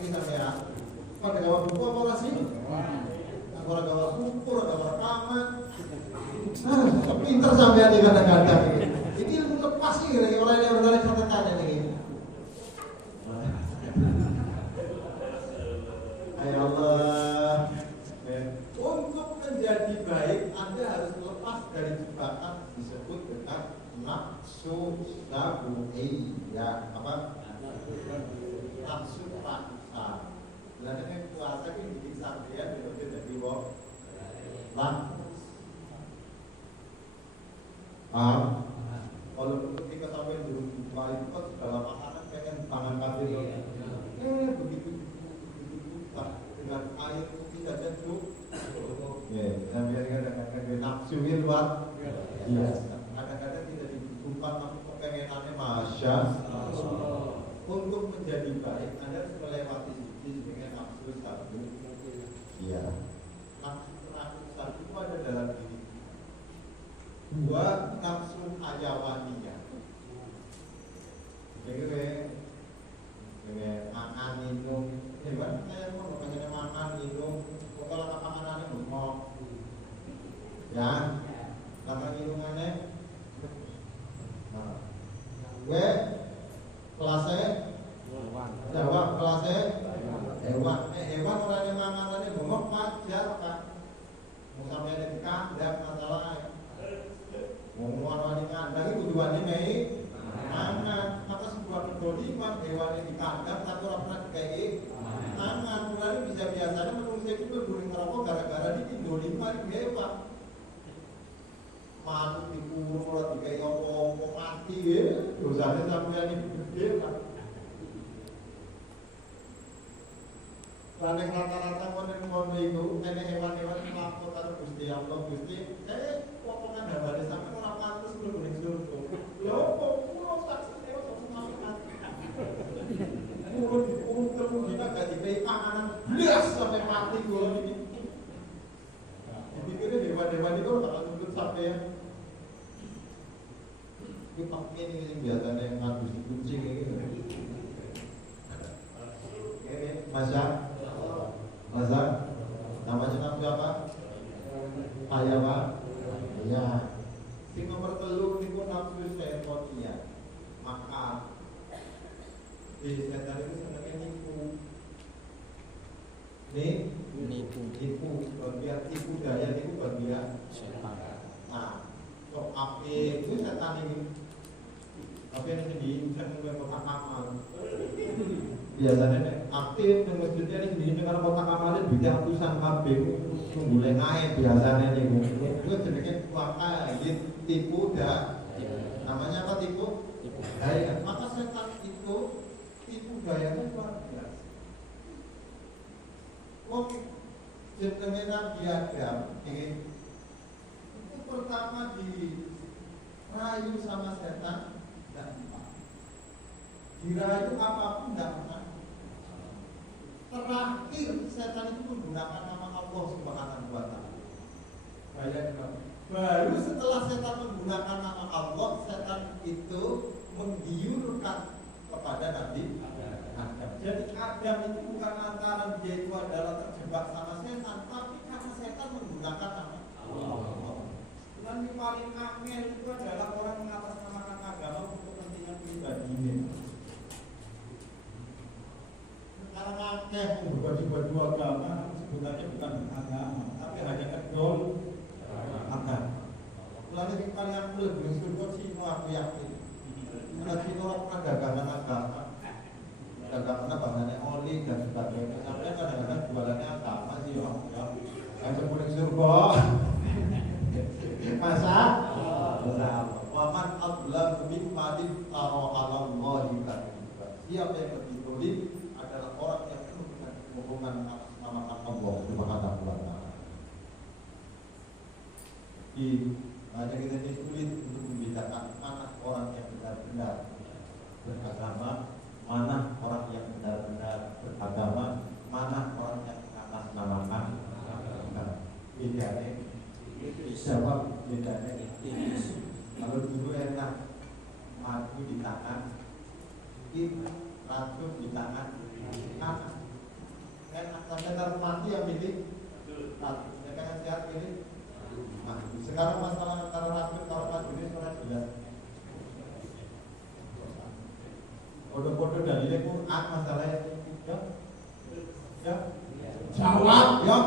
ini sampean. Pada gawa buku apa ora sih? Ora gawa buku, ora gawa rekaman. Pinter sampean iki kadang-kadang iki. Iki ilmu lepas iki oleh oleh catatan ini. Ya Allah. Untuk menjadi baik Anda harus lepas dari jebakan disebut dengan nafsu sabu'iyah. Apa? Nafsu paksa. Lalu yang puasa ini bikin sampean itu jadi wong lah. Kalau ketika sampai di rumah itu kan segala makanan pengen tangan kaki begitu dengan air putih saja cukup. Sampai kadang-kadang nafsu itu luar. Iya. Kadang-kadang tidak dibutuhkan tapi kepengenannya masya. Untuk menjadi baik Anda harus melewati sisi dengan nafsu satu. Iya. Nafsu satu itu ada dalam diri. Dua, nafsu hayawaniyah. Jadi makan minum, hebat saya mau pengen makan minum, kalau makanannya mau, ya, makan minumannya, gue kelasnya, jawab kelasnya, hewan orangnya makanannya bengok wajar kan, mau sampai di kandang masalahnya. Ngomong-ngomong di kandang itu tujuannya mei mangan, maka sebuah kedoliman hewan yang di kandang satu orang pernah dikei mangan, mulai bisa biasanya manusia itu berguling merokok gara-gara dikendoliman itu hewan manuk dikurung, dikei ngomong mati ya, dosanya sampai yang gede kan Paling rata-rata konon itu nenek hewan-hewan melapor karo Gusti Allah Gusti, potongan hambane sampe ora pantes kulo ning surga. Lho kok kulo saksi dewa kok makan. Kulo dikurung terus kita gak dikei panganan blas sampai mati kulo iki. Dipikirnya hewan-hewan itu bakal nuntut sampean. Iki pakai ini biasanya ngadusi kucing iki. Masa namanya nafsu apa? Hayawan. Ya. Sing nomor 3 niku nafsu syaitaniyah. Maka di setan itu senengnya nipu. Nipu. Bagian tipu daya niku bagian setan. Nah, kok ape itu setan ini? Tapi ini sendiri kan kotak amal. Biasanya aktif yang masjidnya ini sendiri kalau kotak amalnya duitnya ratusan kabeh mulai naik biasanya nih. Itu jenenge waka tipu dah. Namanya apa tipu? Daya. Maka setan itu tipu dayanya luar biasa. Wong jenenge Nabi Adam itu pertama dirayu sama setan. Dirayu apapun tidak pernah. Terakhir setan itu menggunakan nama Allah Subhanahu wa Ta'ala. Baru setelah setan menggunakan nama Allah, setan itu menggiurkan kepada Nabi Adam. Jadi Adam itu bukan antara dia itu adalah terjebak sama setan, tapi karena setan menggunakan nama Allah. Dan yang paling angel itu adalah orang mengatasnamakan agama untuk kepentingan pribadinya. Karena akeh berbagi-bagi agama sebenarnya bukan agama, tapi hanya kedol agama. Lalu yang paling aku lebih surga Cina aku yakin. Karena Cina pernah dagangan agama, dagangan bangannya oli dan sebagainya. Sampai kadang-kadang jualannya agama sih ya. Yang sepuluh surga. Masa? Waman ablam mimma taro alallahi kadzdzaba. Siapa yang lebih dolim adalah orang yang penuh dengan hubungan atas nama Allah Subhanahu wa Ta'ala. Banyak kita ini sulit untuk membedakan mana orang yang benar-benar beragama, mana orang yang benar-benar beragama, mana orang yang mengatasnamakan agama. Bedanya, jawab bedanya. Kalau dulu enak madu di tangan, racun di tangan kanan. Sekarang masalah antara Rasul kalau majelis orang jelas. Foto-foto dalilnya Quran masalahnya ya. Jawab ya.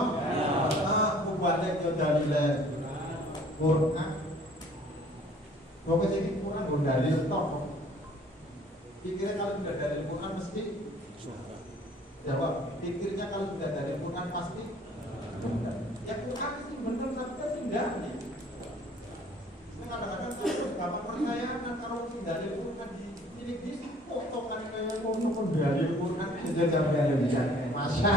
Buatnya yo dalilnya Quran. Kok jadi Quran go dalil tok. Pikirnya kalau sudah dalil Quran mesti jawab. Pikirnya kalau sudah dalil Quran pasti benar. Ya Quran sih benar tapi sih enggak nih. Kadang-kadang saya gampang percayaan kalau sih dalil Quran di potongan kayak ngomong dalil Quran saja jangan dalil bisa. Masa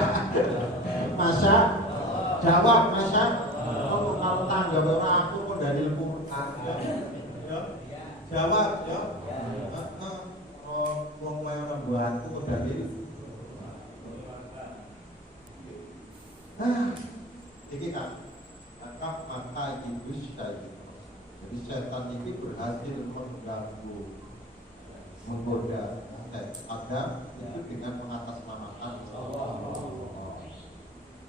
jawab masa kalau tangga orang aku kok dalil Quran ya. Jawab ya. Wong wae ora bantu kok dalil. Iki kan maka iblis tadi. Jadi setan ini berhasil mengganggu, menggoda Adam itu dengan mengatasnamakan Allah.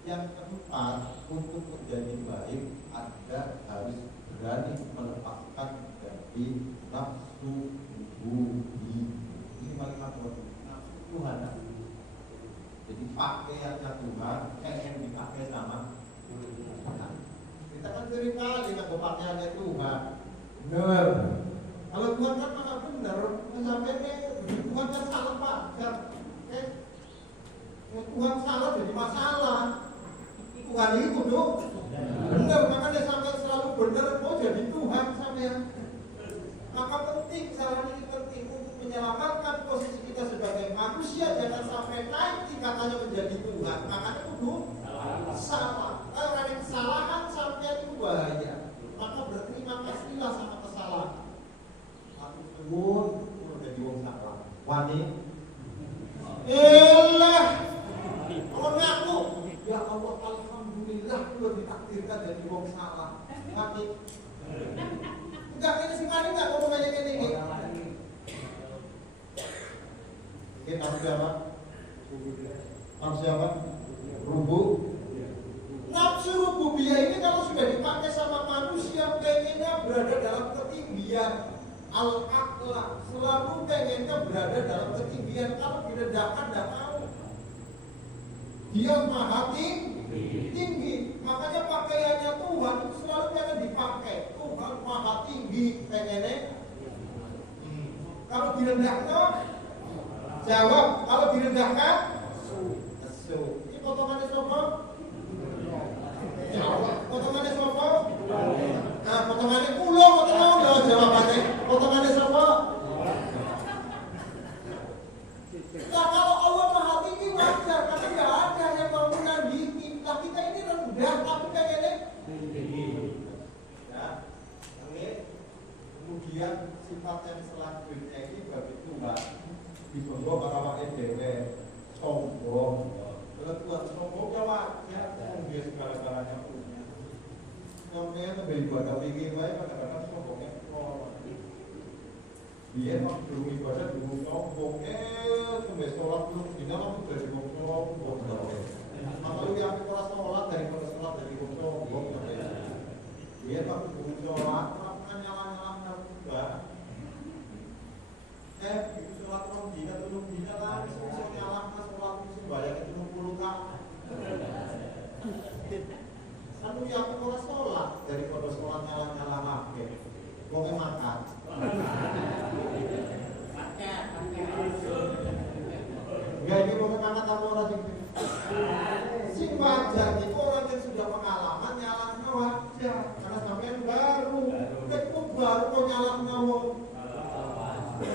Yang keempat, untuk menjadi baik Anda harus berani melepaskan dari nafsu budi. Ini paling apa? Nafsu Tuhan. Jadi pakaiannya Tuhan pengen dipakai sama Tuhan. Kita kan sering kali ngaku pakaiannya Tuhan. Benar. Kalau Tuhan kan maha benar, sampai Tuhan kan salah pakai. Tuhan salah jadi masalah. Tuhan itu dong. Benar, makanya sampai selalu benar mau jadi Tuhan sampai. Maka penting, salah ini penting untuk menyelamatkan posisi kita sebagai manusia, jangan sampai naik tingkatannya menjadi Tuhan. Makanya itu salah. Kalau ada kesalahan sampai itu bahaya. Maka berterima kasihlah sama kesalahan. Aku sebut udah wong salah. Wani. Elah. Kalau ngaku, ya Allah alhamdulillah lu ditakdirkan jadi wong salah. Wani. Enggak, ini si Mari enggak ngomong banyak ini. Oke, nama siapa? Nama siapa? Rubu. Nafsu rububiyah ini kalau sudah dipakai sama manusia pengennya berada dalam ketinggian al-aqla, selalu pengennya berada dalam ketinggian. Kalau direndahkan tidak mau. Dia maha tinggi. Makanya pakaiannya Tuhan itu selalu pengen dipakai. Tuhan maha tinggi pengennya. Kalau direndahkan, jawab. Kalau direndahkan, nesu. Ini potongannya siapa? Jawab. Potongannya siapa? Nah, potongannya kulo, potongannya jawabannya. Potongannya siapa? Nah, kalau Allah maha tinggi wajar, karena tidak ada yang mau menandingi. Nah, kita ini rendah, tapi pengennya ya, ini kemudian sifat yang selanjutnya ini bagi Tuhan disebut para wae sombong. Kalau Tuhan sombongnya wajar, dia segala-galanya punya. Namanya lebih ibadah pikir baik, kadang-kadang sombongnya dia waktu belum ibadah belum sombong, sampai sholat belum final aku dari sombong. Maka lebih aku kelas sholat daripada sholat dari sombong. Dia waktu belum sholat, makan nyala-nyala juga. Itu sholat rombina, belum bina lagi, semua nyala sholat musim banyak itu 60 tahun. Aku yang aku kelas sholat daripada sholat nyala-nyala makan. Gue makan. Enggak, ini mau makan apa orang sing wajar itu orang yang sudah pengalaman nyalahnya wajar. Karena sampean baru kok nyalahnya wong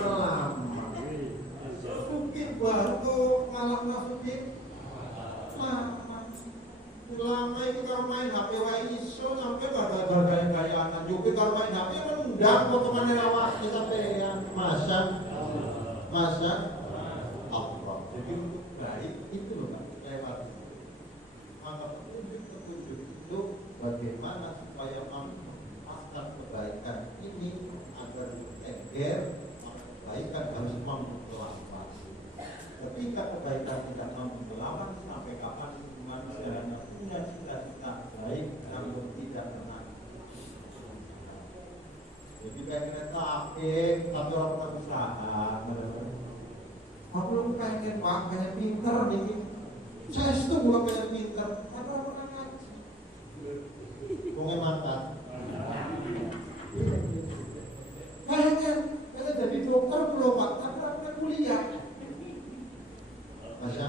lama. Supir baru kok nyalahnya supir lama itu kalau main HP wae iso sampai bagai-bagai kayanan juga kalau main HP rendang potongannya lawasnya sampai yang masa Allah. Jadi untuk baik itu loh Pak, lewat. Maka petunjuk itu bagaimana supaya melepaskan kebaikan ini agar engger, kebaikan harus mampu melawan. Ketika kebaikan tidak mampu melawan, sampai kapan manusia punya cita-cita baik namun tidak pernah. makanya pinter nih. Saya itu bukan kayak pinter, karena orang ngaji. Wongnya mantap. Kayaknya jadi dokter belum Pak, tapi orang kuliah. Masya.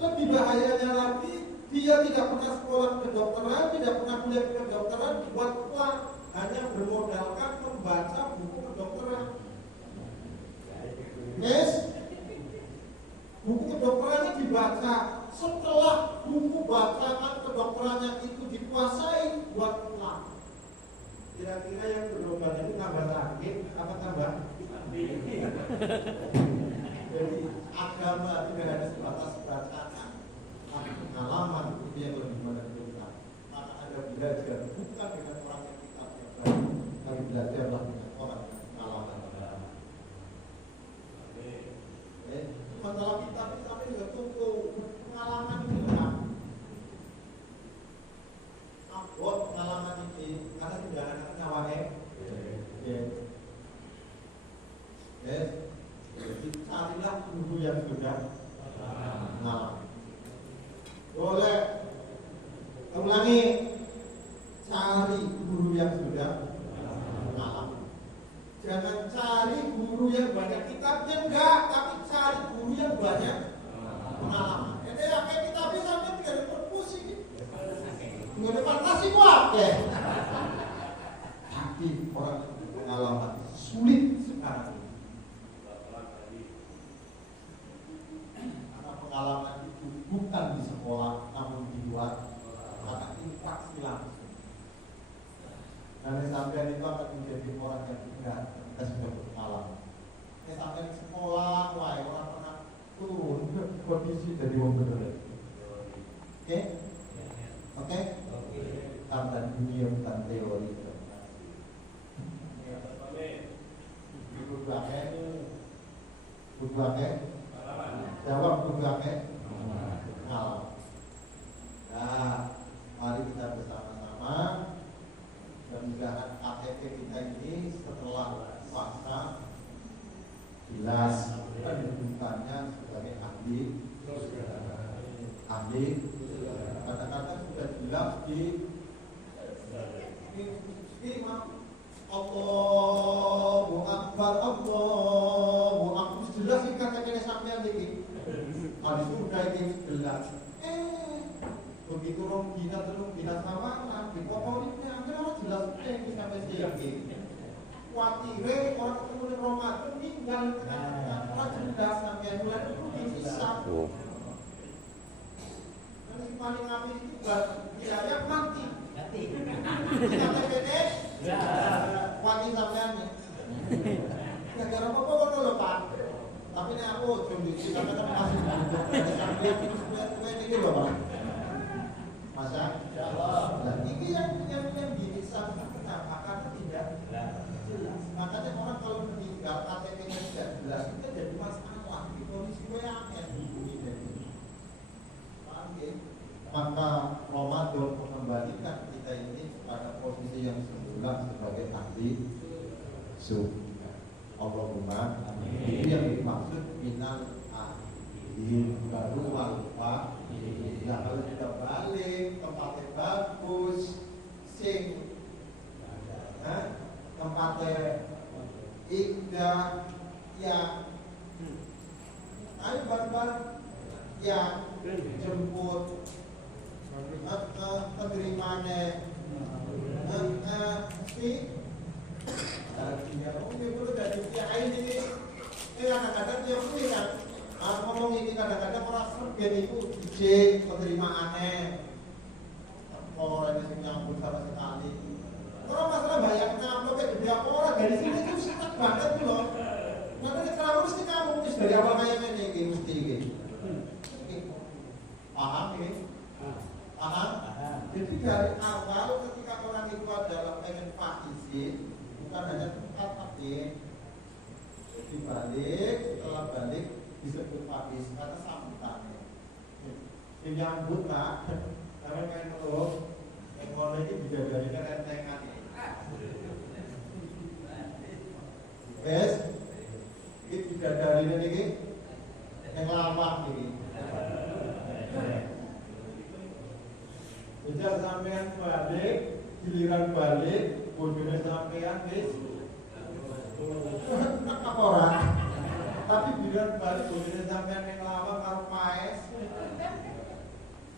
Lebih bahayanya lagi, dia tidak pernah sekolah kedokteran, tidak pernah kuliah kedokteran, buat uang hanya bermodalkan membaca buku kedokteran. Yes, buku kedokterannya dibaca. Setelah buku bacaan kedokterannya itu dikuasai, buat uang. Kira-kira yang berobat itu tambah sakit apa tambah? Jadi agama tidak ada sebatas bacaan, tapi pengalaman itu yang lebih menentukan. Maka Anda belajar bukan dengan orang yang kitab yang baik, tapi belajarlah dengan orang yang pengalaman. Masalah kitab itu tapi juga tunggu pengalaman ini lengkap. Buat pengalaman ini karena tidak ada nyawanya. Yes. Jadi carilah guru yang sudah pengalaman. Boleh ulangi, cari guru yang sudah pengalaman. Jangan cari guru yang banyak kitabnya, enggak, tapi cari guru yang banyak pengalaman. Ini apa kitabnya sampai tidak ada perpusing. Nggak ada fantasi kuat. Tapi orang pengalaman sulit sekarang. Karena pengalaman itu bukan di sekolah, namun di luar. Karena interaksi langsung. Dan sampai itu akan menjadi orang yang benar. Kita sudah berpengalaman. Sampai di sekolah, wah orang pernah turun ke kondisi dari orang benar. Oke? Oke? Tentang dunia bukan teori. Kudu akeh. Jawab kudu akeh. Pengalaman. Nah, mari kita bersama-sama. Mudah-mudahan KTP kita ini setelah puasa jelas kedudukannya sebagai ahli. Kata-kata sudah jelas di Allahu Akbar, Allahu Akbar. Jelas sih kata-kata sampean iki. Hadis sudah ini jelas. Begitu rong dina sama di pokoknya kenapa jelas ini sampai siang ini. Kuatire orang ketemu di Ramadan tinggal orang jelas sampean mulai itu disisap. Nanti paling api itu biaya mati. KTP wani sampean nih. Gara-gara apa kok lho Pak? Tapi nek aku jumlah kita kan masih sampean ini lho Pak. Masa? Insyaallah. Dan ini yang bisa kenapa? Karena tidak jelas. Makanya orang kalau meninggal KTP-nya tidak jelas itu jadi masalah. Di kondisi yang maka Ramadan mengembalikan kita ini pada posisi yang semula sebagai ahli surga. Allahumma amin. Itu yang dimaksud minal ahlin baru alfa. Ya kalau sudah balik tempatnya bagus, sing tempatnya indah, yang ayo bareng-bareng yang jemput penerimanya itu dari kiai ini kadang-kadang dia punya ngomong ini kadang-kadang orang sergen itu ije penerimaannya orang ini nyambut sama sekali orang masalah bayangnya amplopnya gede apa orang dari sini itu sangat banget loh karena selalu mesti kamu dari awal kayaknya ini mesti ini paham ini? Paham? Jadi dari awal ketika orang itu adalah pengen faizin bukan hanya tempat tapi jadi balik, setelah balik disebut faiz karena sambutannya menyambut lah karena kayak lo yang mulai ini bisa dari kerentengan yes itu juga dari ini yang lama ini. Sejak sampean balik, giliran balik, bojone sampean wis apa ora? Tapi giliran balik bojone sampean yang lama karo paes.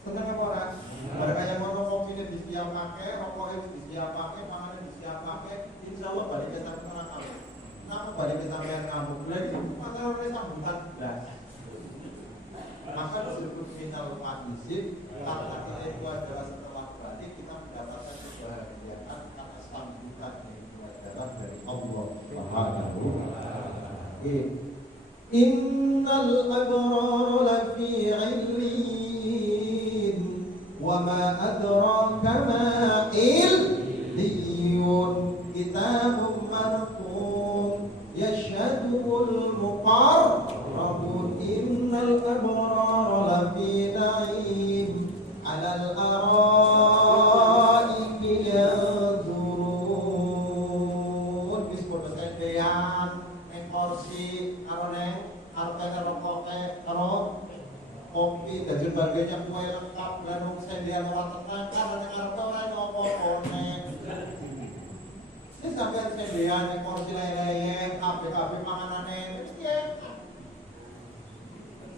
Seneng apa ora? Mereka yang ngono kopine disiap pakai, rokoknya disiap pakai, panganan disiap pakai, insyaallah balik ke sampean ngamuk. Namun balik ke sampean ngamuk lagi, maka ora sambutan blas. Maka disebut final majizid karena kita itu adalah setelah balik kita mendapatkan kebahagiaan karena sambutan itu adalah dari Allah Subhanahu wa taala. Innal abrara lafi 'illin wa ma adraka ma illiyun kitabun marqum yashhadul muqarrabun innal abrara lafi na'im 'alal araiki yanzurun wis padha sedean ning kursi karo neng arep rokoke karo kopi dan sebagainya kue lengkap dan sedean ora tenang karena arep ora ngopo neng wis sampeyan sedean ning kursi lele kabeh panganane mesti enak.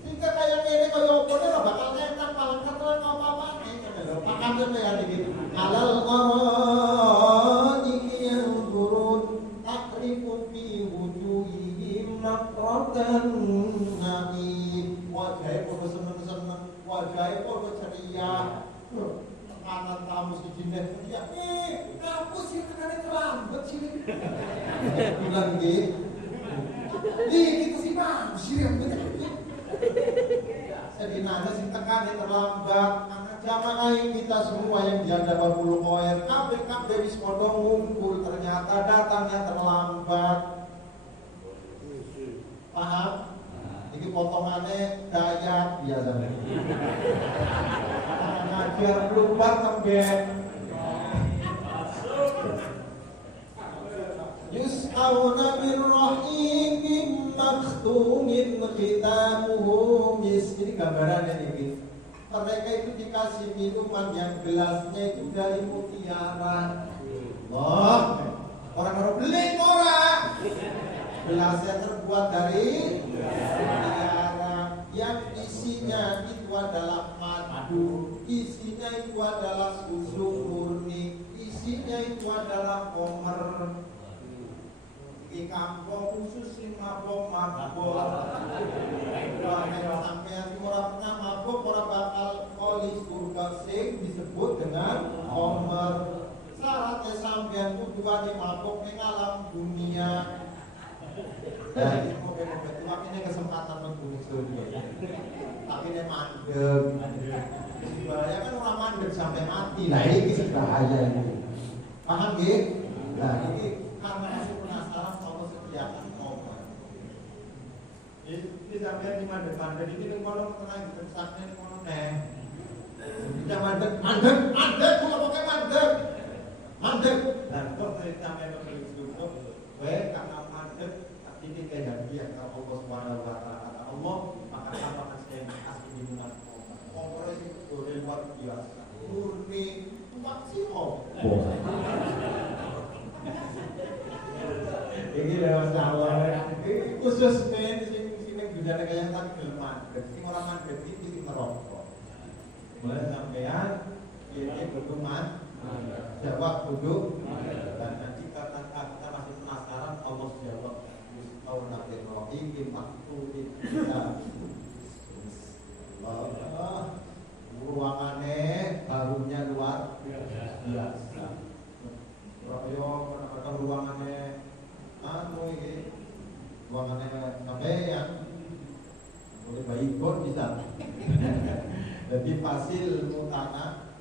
Sehingga kayak ngene kaya opone ora bakal enak paling keren apa-apane lho pakan ya iki halal qara'iki yanzurun taqrifu fi wujuhihim naqratan na'im wajahe padha seneng-seneng wajahe padha ceria tekanan tamu sejine ya kamu sih tekane terlambat sih bilang gitu kita sih bang sih sedinanya sih tekan terlambat karena jamaah kita semua yang di hadapan bulu koer kabeh wis padha ngumpul ternyata datangnya terlambat. Paham? Ini potongannya dayat biasanya. Ngajar keluar tembek. Yus'auna min rahimin makhtumin khitamuhu mis. Ini gambarannya ini. Mereka itu dikasih minuman yang gelasnya itu dari mutiara. Wah, orang beli orang. Gelasnya terbuat dari mutiara yang isinya itu adalah madu, isinya itu adalah susu murni, isinya itu adalah komer. Di kampung khusus si mabok. Wah, sampean ora pernah mabok ora bakal koli surga sing disebut dengan komer. Syaratnya sampean kudu wani mabok ning alam dunia. Nah, ini moga-moga Tuhan ini kesempatan menghuni surga. Tapi ini mandek. Bahaya kan orang mandek sampai mati. Nah, ini bahaya ini. Paham gitu? Nah, ini karena masih penasaran soal kesetiaan Allah. Ini sampai di mandek-mandek ini kalau tenang besarnya ini kalau neng. Kita mandek, kalau pakai mandek. Dan kok sampai menghuni surga, karena mandek ini kejadian kalau Allah Subhanahu wa taala Allah maka apa saya asli minuman Allah itu luar biasa murni maksimum ini lewat Allah khusus men sing budaya kayak tak gelman sing orang mandek iki merokok mulai sampean ini berteman jawab duduk dan nanti karena kita masih penasaran Allah jawab au nabi rohim maktubin kita ruangannya barunya luar biasa yo pernah ruangannya ini ruangannya sampean boleh baikon bisa jadi fasil mutana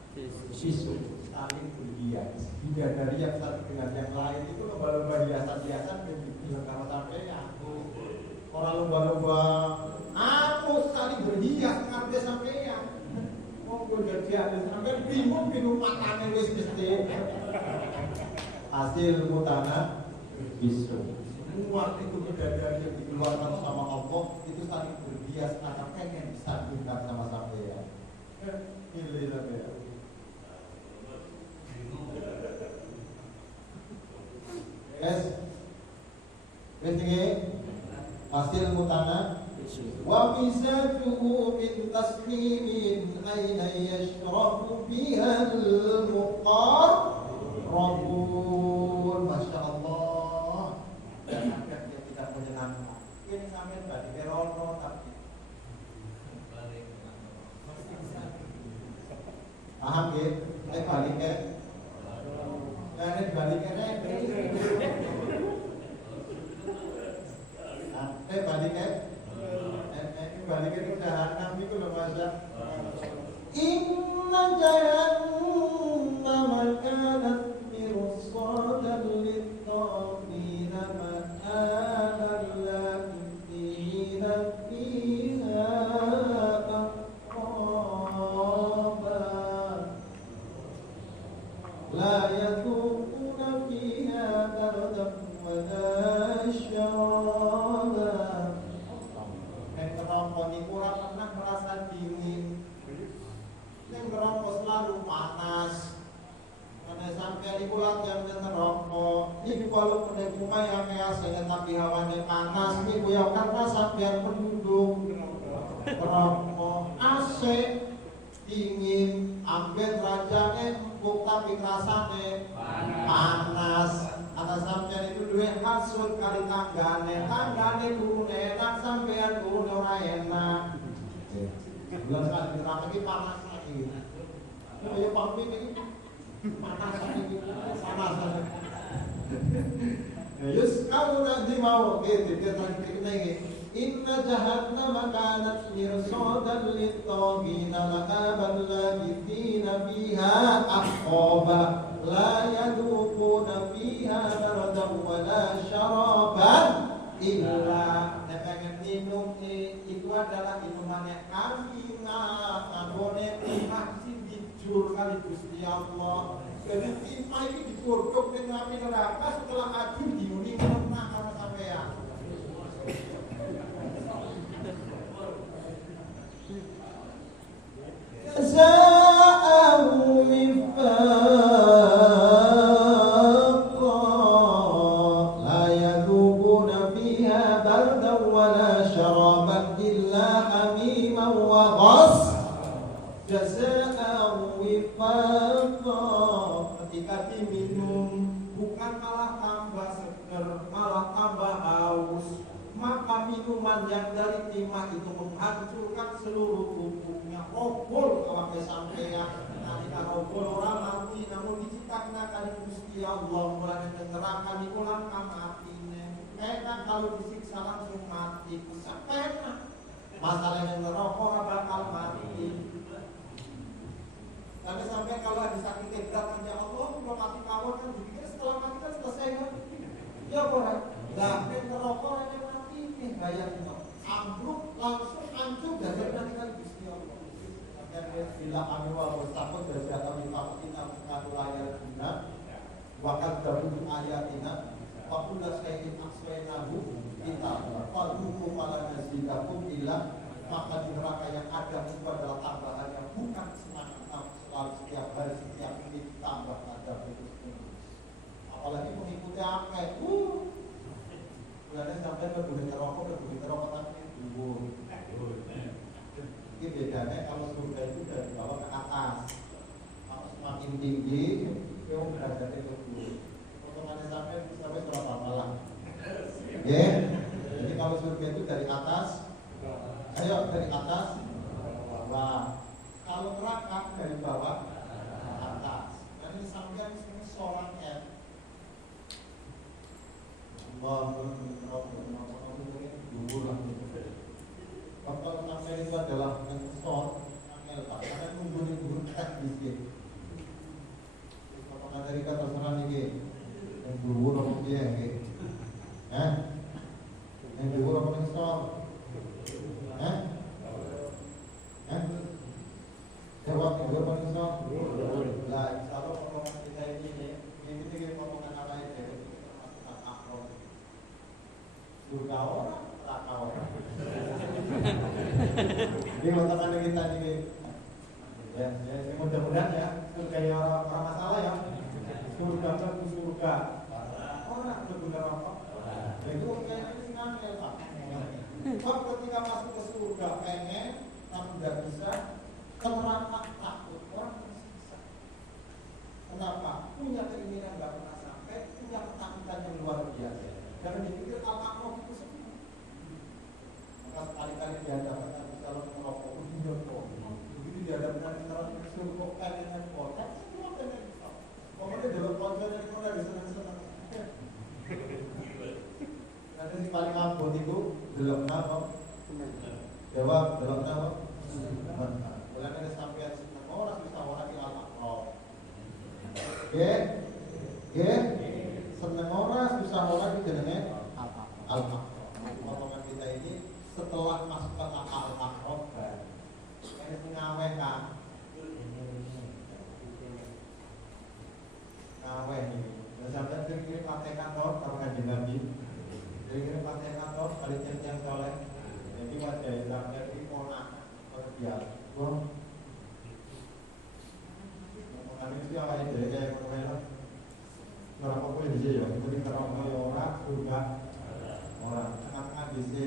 sisu saling berhias dari yang satu dengan yang lain itu lomba-lomba hiasan-hiasan kalau sampean orang lomba-lomba aku saling berhias karena sampean monggo jadi ada sampean bingung matane wis mesti hasil mutana bisu semua itu bidadari yang dikeluarkan sama Allah itu saling berhias bias anak pengen disandingkan sama sampean. Pilih sampean. Yes. Begini, hasil mutana. Wa mizajuhu min taslimin aina yashrafu biha al-muqarrabun. Masya Allah. Dan akhirnya dia tidak menyenangkan. Ini sampai balik ke rono tapi paham ya? Ini balik ke ini balik ke balik ke ini balik ke jahanam itu loh masa. Inna jahannama kanat mirsadan lit-taghina ma'aban labithina fiha ahqaba la yadhuquna fiha bardan wa la syaraba. Yang neraka niku ora pernah merasa dingin. Yang neraka selalu panas. Karena sampai niku latihan neraka. Niku kalau pada kumai ame asene tapi hawane panas niku ya karena sampean penduduk neraka. AC dingin, ambil rajane empuk tapi rasane panas. Anak sampean itu duwe hasud kali tanggane turun enak sampean turun ora enak. Bulan sekali neraka iki panas lagi. Ya pampi iki panas lagi. Panas. Yus kamu nanti mau gitu dia terakhir ini. Inna jahannama kanat mirsadan lit-taghina ma'aban labithina fiha ahqaba la yadhuquna fiha bardan wa la syaraban illa. Pengen minum itu adalah minumannya kamina ambone masih dijur kali Gusti Allah. Jadi timah ini digodhog ning api neraka setelah adu diuni menang karo sampean. Jaza'ahu wifaqa la yadhuquna fiha bardan wa la syaraban illa hamiman wa ghas. Jaza'ahu wifaqa, ketika diminum bukan malah tambah seger, malah tambah haus. Maka minuman yang dari timah itu menghancurkan seluruh tubuhnya, roboh awake sampeyan. Nalika roboh ora mati, namun diciptakan kali Gusti Allah mulane neraka niku langkah matine. Enak kalau disiksa langsung mati, sampeyan. Masalah yang neraka ora bakal mati. Tapi sampai kalau ada sakit berat ya Allah, kalau mati kawon kan dipikir setelah mati kan selesai kan? Ya boleh. Lah neraka ora bayang itu ambruk langsung hancur dari nanti kan Gusti Allah. Akhirnya bila kami wa takut dari kami kita bukan layar guna wakal dari ayatina waktu dasaiin akswainahu kita faduku pada nasikakum illa. Maka di neraka yang ada itu adalah tambahan yang bukan semakin selalu setiap hari setiap menit tambah ada itu. Apalagi mengikuti apa? Bulannya sampai berbunyi rokok tapi dulu. Ini bedanya kalau surga itu dari bawah ke atas. Kalau semakin tinggi, itu derajatnya lebih. Potongannya sampai berapa malam? Ya. Jadi kalau surga itu dari atas, ayo dari atas bawah. Kalau neraka dari bawah ke atas. Dan ini sampai seorang M. Kalau sampai itu adalah mensor, angel pak, karena nunggu-nunggukan di sini. Kalau dari kata terserah nih, yang dulu apa dia yang yang dulu apa mensor, jawab yang dulu apa mensor. Lah, kalau potongan kita ini potongan apa itu? Surga orang, neraka orang. teman kita ini. Ya, mudah-mudahan ya, kayak orang masalah ya. Surga ke surga. Orang berbunda apa? Jadi kayaknya ini ngangel Pak. Sebab ketika masuk ke surga pengen, tapi tidak bisa. Ke neraka takut, orang tersiksa. Kenapa? Punya keinginan nggak pernah sampai, punya ketakutan yang luar biasa. Jangan dipikir al-makhluk itu semua. Maka sekali-kali dihadapkan Nabi Sallallahu Alaihi Wasallam dunia kok. Begitu dihadapkan Nabi Sallallahu Alaihi Wasallam surga pengen kota, semua pengen kota. Pokoknya dalam pojoknya itu udah disenang-senang. Nanti si paling abot itu dalam apa? Jawab dalam apa? Bulan ini sampai senang orang bisa orang di al-makhluk. Senang orang susah orang di jenenge al-makhluk. Omongan kita ini setelah masuk ke al-makhluk ini ngaweh kan. Ngaweh ini. Dan sampai kira-kira pakai kantor kalau ngaji Nabi. Kira-kira pakai kantor kali yang soleh. Jadi wajah sampai di ponak kerja. Kami itu yang lain dari kayak mana? Berapa pun bisa ya, kemudian terang orang surga orang tengah-tengah bisa.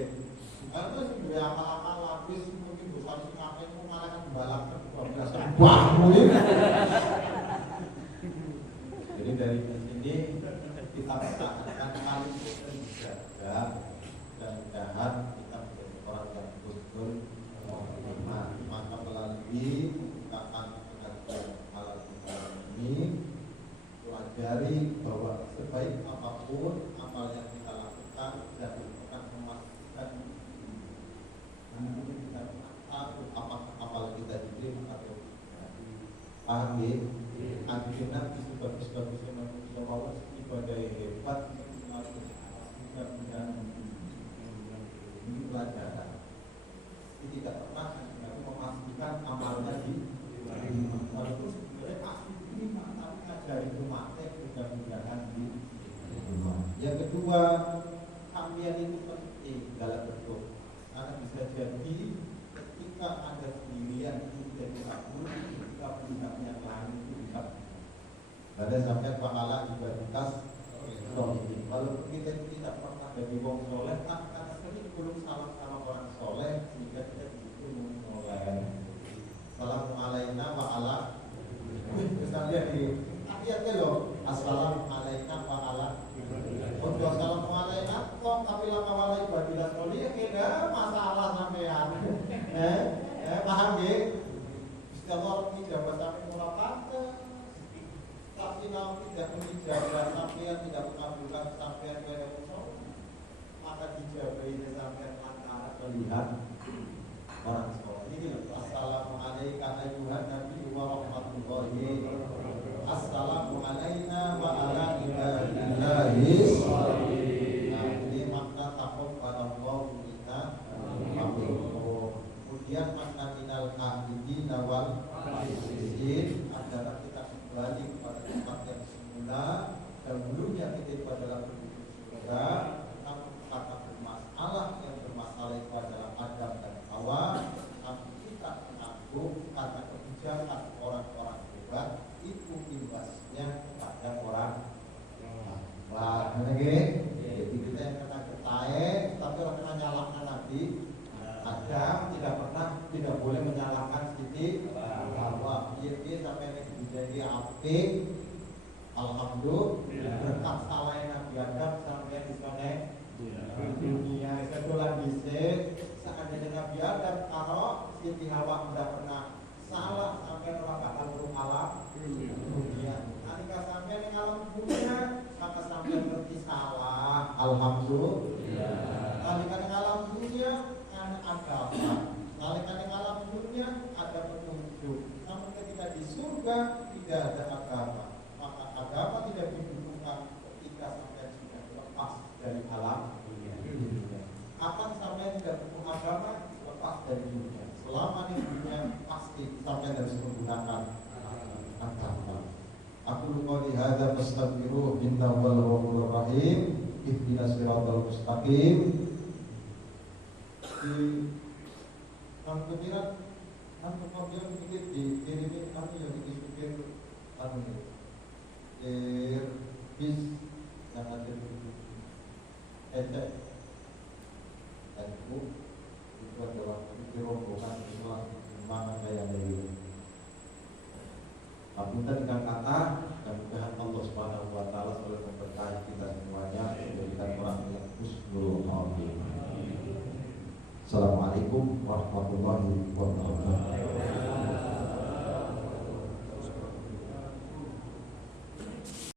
Itu sih amal-amal lapis mungkin besar sih ngapain itu malah kan balap ke 12 wah mungkin. Jadi dari sini kita pertahankan kali menjaga dan mudahan kita menjadi orang yang betul maka melalui pengungkapan pengajian malam ini pelajari bahwa sebaik apapun amal yang kita lakukan dan bukan memastikan mungkin kita tahu apakah amal kita diterima atau tidak. Paham ya? Akhirnya Nabi sebagus-bagusnya manusia bahwa ibadah hebat ini pelajaran. Ini tidak pernah memastikan amalnya diterima. Walaupun sebenarnya pasti diterima, tapi ngajari umatnya mudah-mudahan diterima. Yang kedua, kambian itu penting dalam berdoa. Karena bisa jadi ketika ada sendirian itu tidak dikabul, ketika pihak yang lain itu dikabul. Ada sampai pahala ibaditas soleh. Walaupun kita tidak pernah jadi wong soleh, karena sering belum salam sama orang soleh sehingga kita disebut wong soleh. Assalamualaikum wa ala. Kita lihat di ayatnya loh. Assalamualaikum wa ala. Untuk assalamualaikum kok tapi lama wala ibaditas soleh tidak masalah sampean. Paham ya? Istilah ini jabat sampai mula pantas. Tapi kalau tidak menijabah sampean tidak mengabulkan sampean kepada Allah, maka dijabah ini sampean antara melihat orang soleh. Ini loh. Assalamualaikum ayuhan Nabi wa rahmatullahi. Assalamualaikum wa ala ibadillahis sholihin. Nah, ini makna taqabbalallahu minna wa minkum. Kemudian makna minal abidin wal musyrikin adalah kita kembali kepada tempat yang semula. Dahulunya kita itu adalah penduduk surga, namun kata bermasalah yang bermasalah itu adalah Adam dan Hawa. Tapi kita mengaku karena kebijakan orang-orang hebat itu imbasnya kepada orang lah. Jadi kita yang kena ketae, tapi orang kena nyalahkan Nabi Adam tidak boleh menyalahkan Siti Hawa. Dia sampai menjadi api. Alhamdulillah berkat salah Nabi Adam sampai di sana dunia. Setelah bisik seandainya Nabi Adam kalau Siti Hawa tidak pernah salah sampai orang bakal burung alam dunia. Ketika sampai di alam dunia maka sampai berarti salah. Alhamdulillah. Ketika di alam dunia ada agama. Ketika di alam dunia ada petunjuk. Namun ketika di surga tidak ada agama. Maka agama tidak dibutuhkan ketika sampai sudah lepas dari alam dunia. Akan sampai tidak butuh agama lepas dari dunia. Selama di dunia pasti sampai harus menggunakan agama. Aku qouli hadza fastaghfiruhu innahu huwal ghafurur rahim. Ihdinas siratal mustaqim.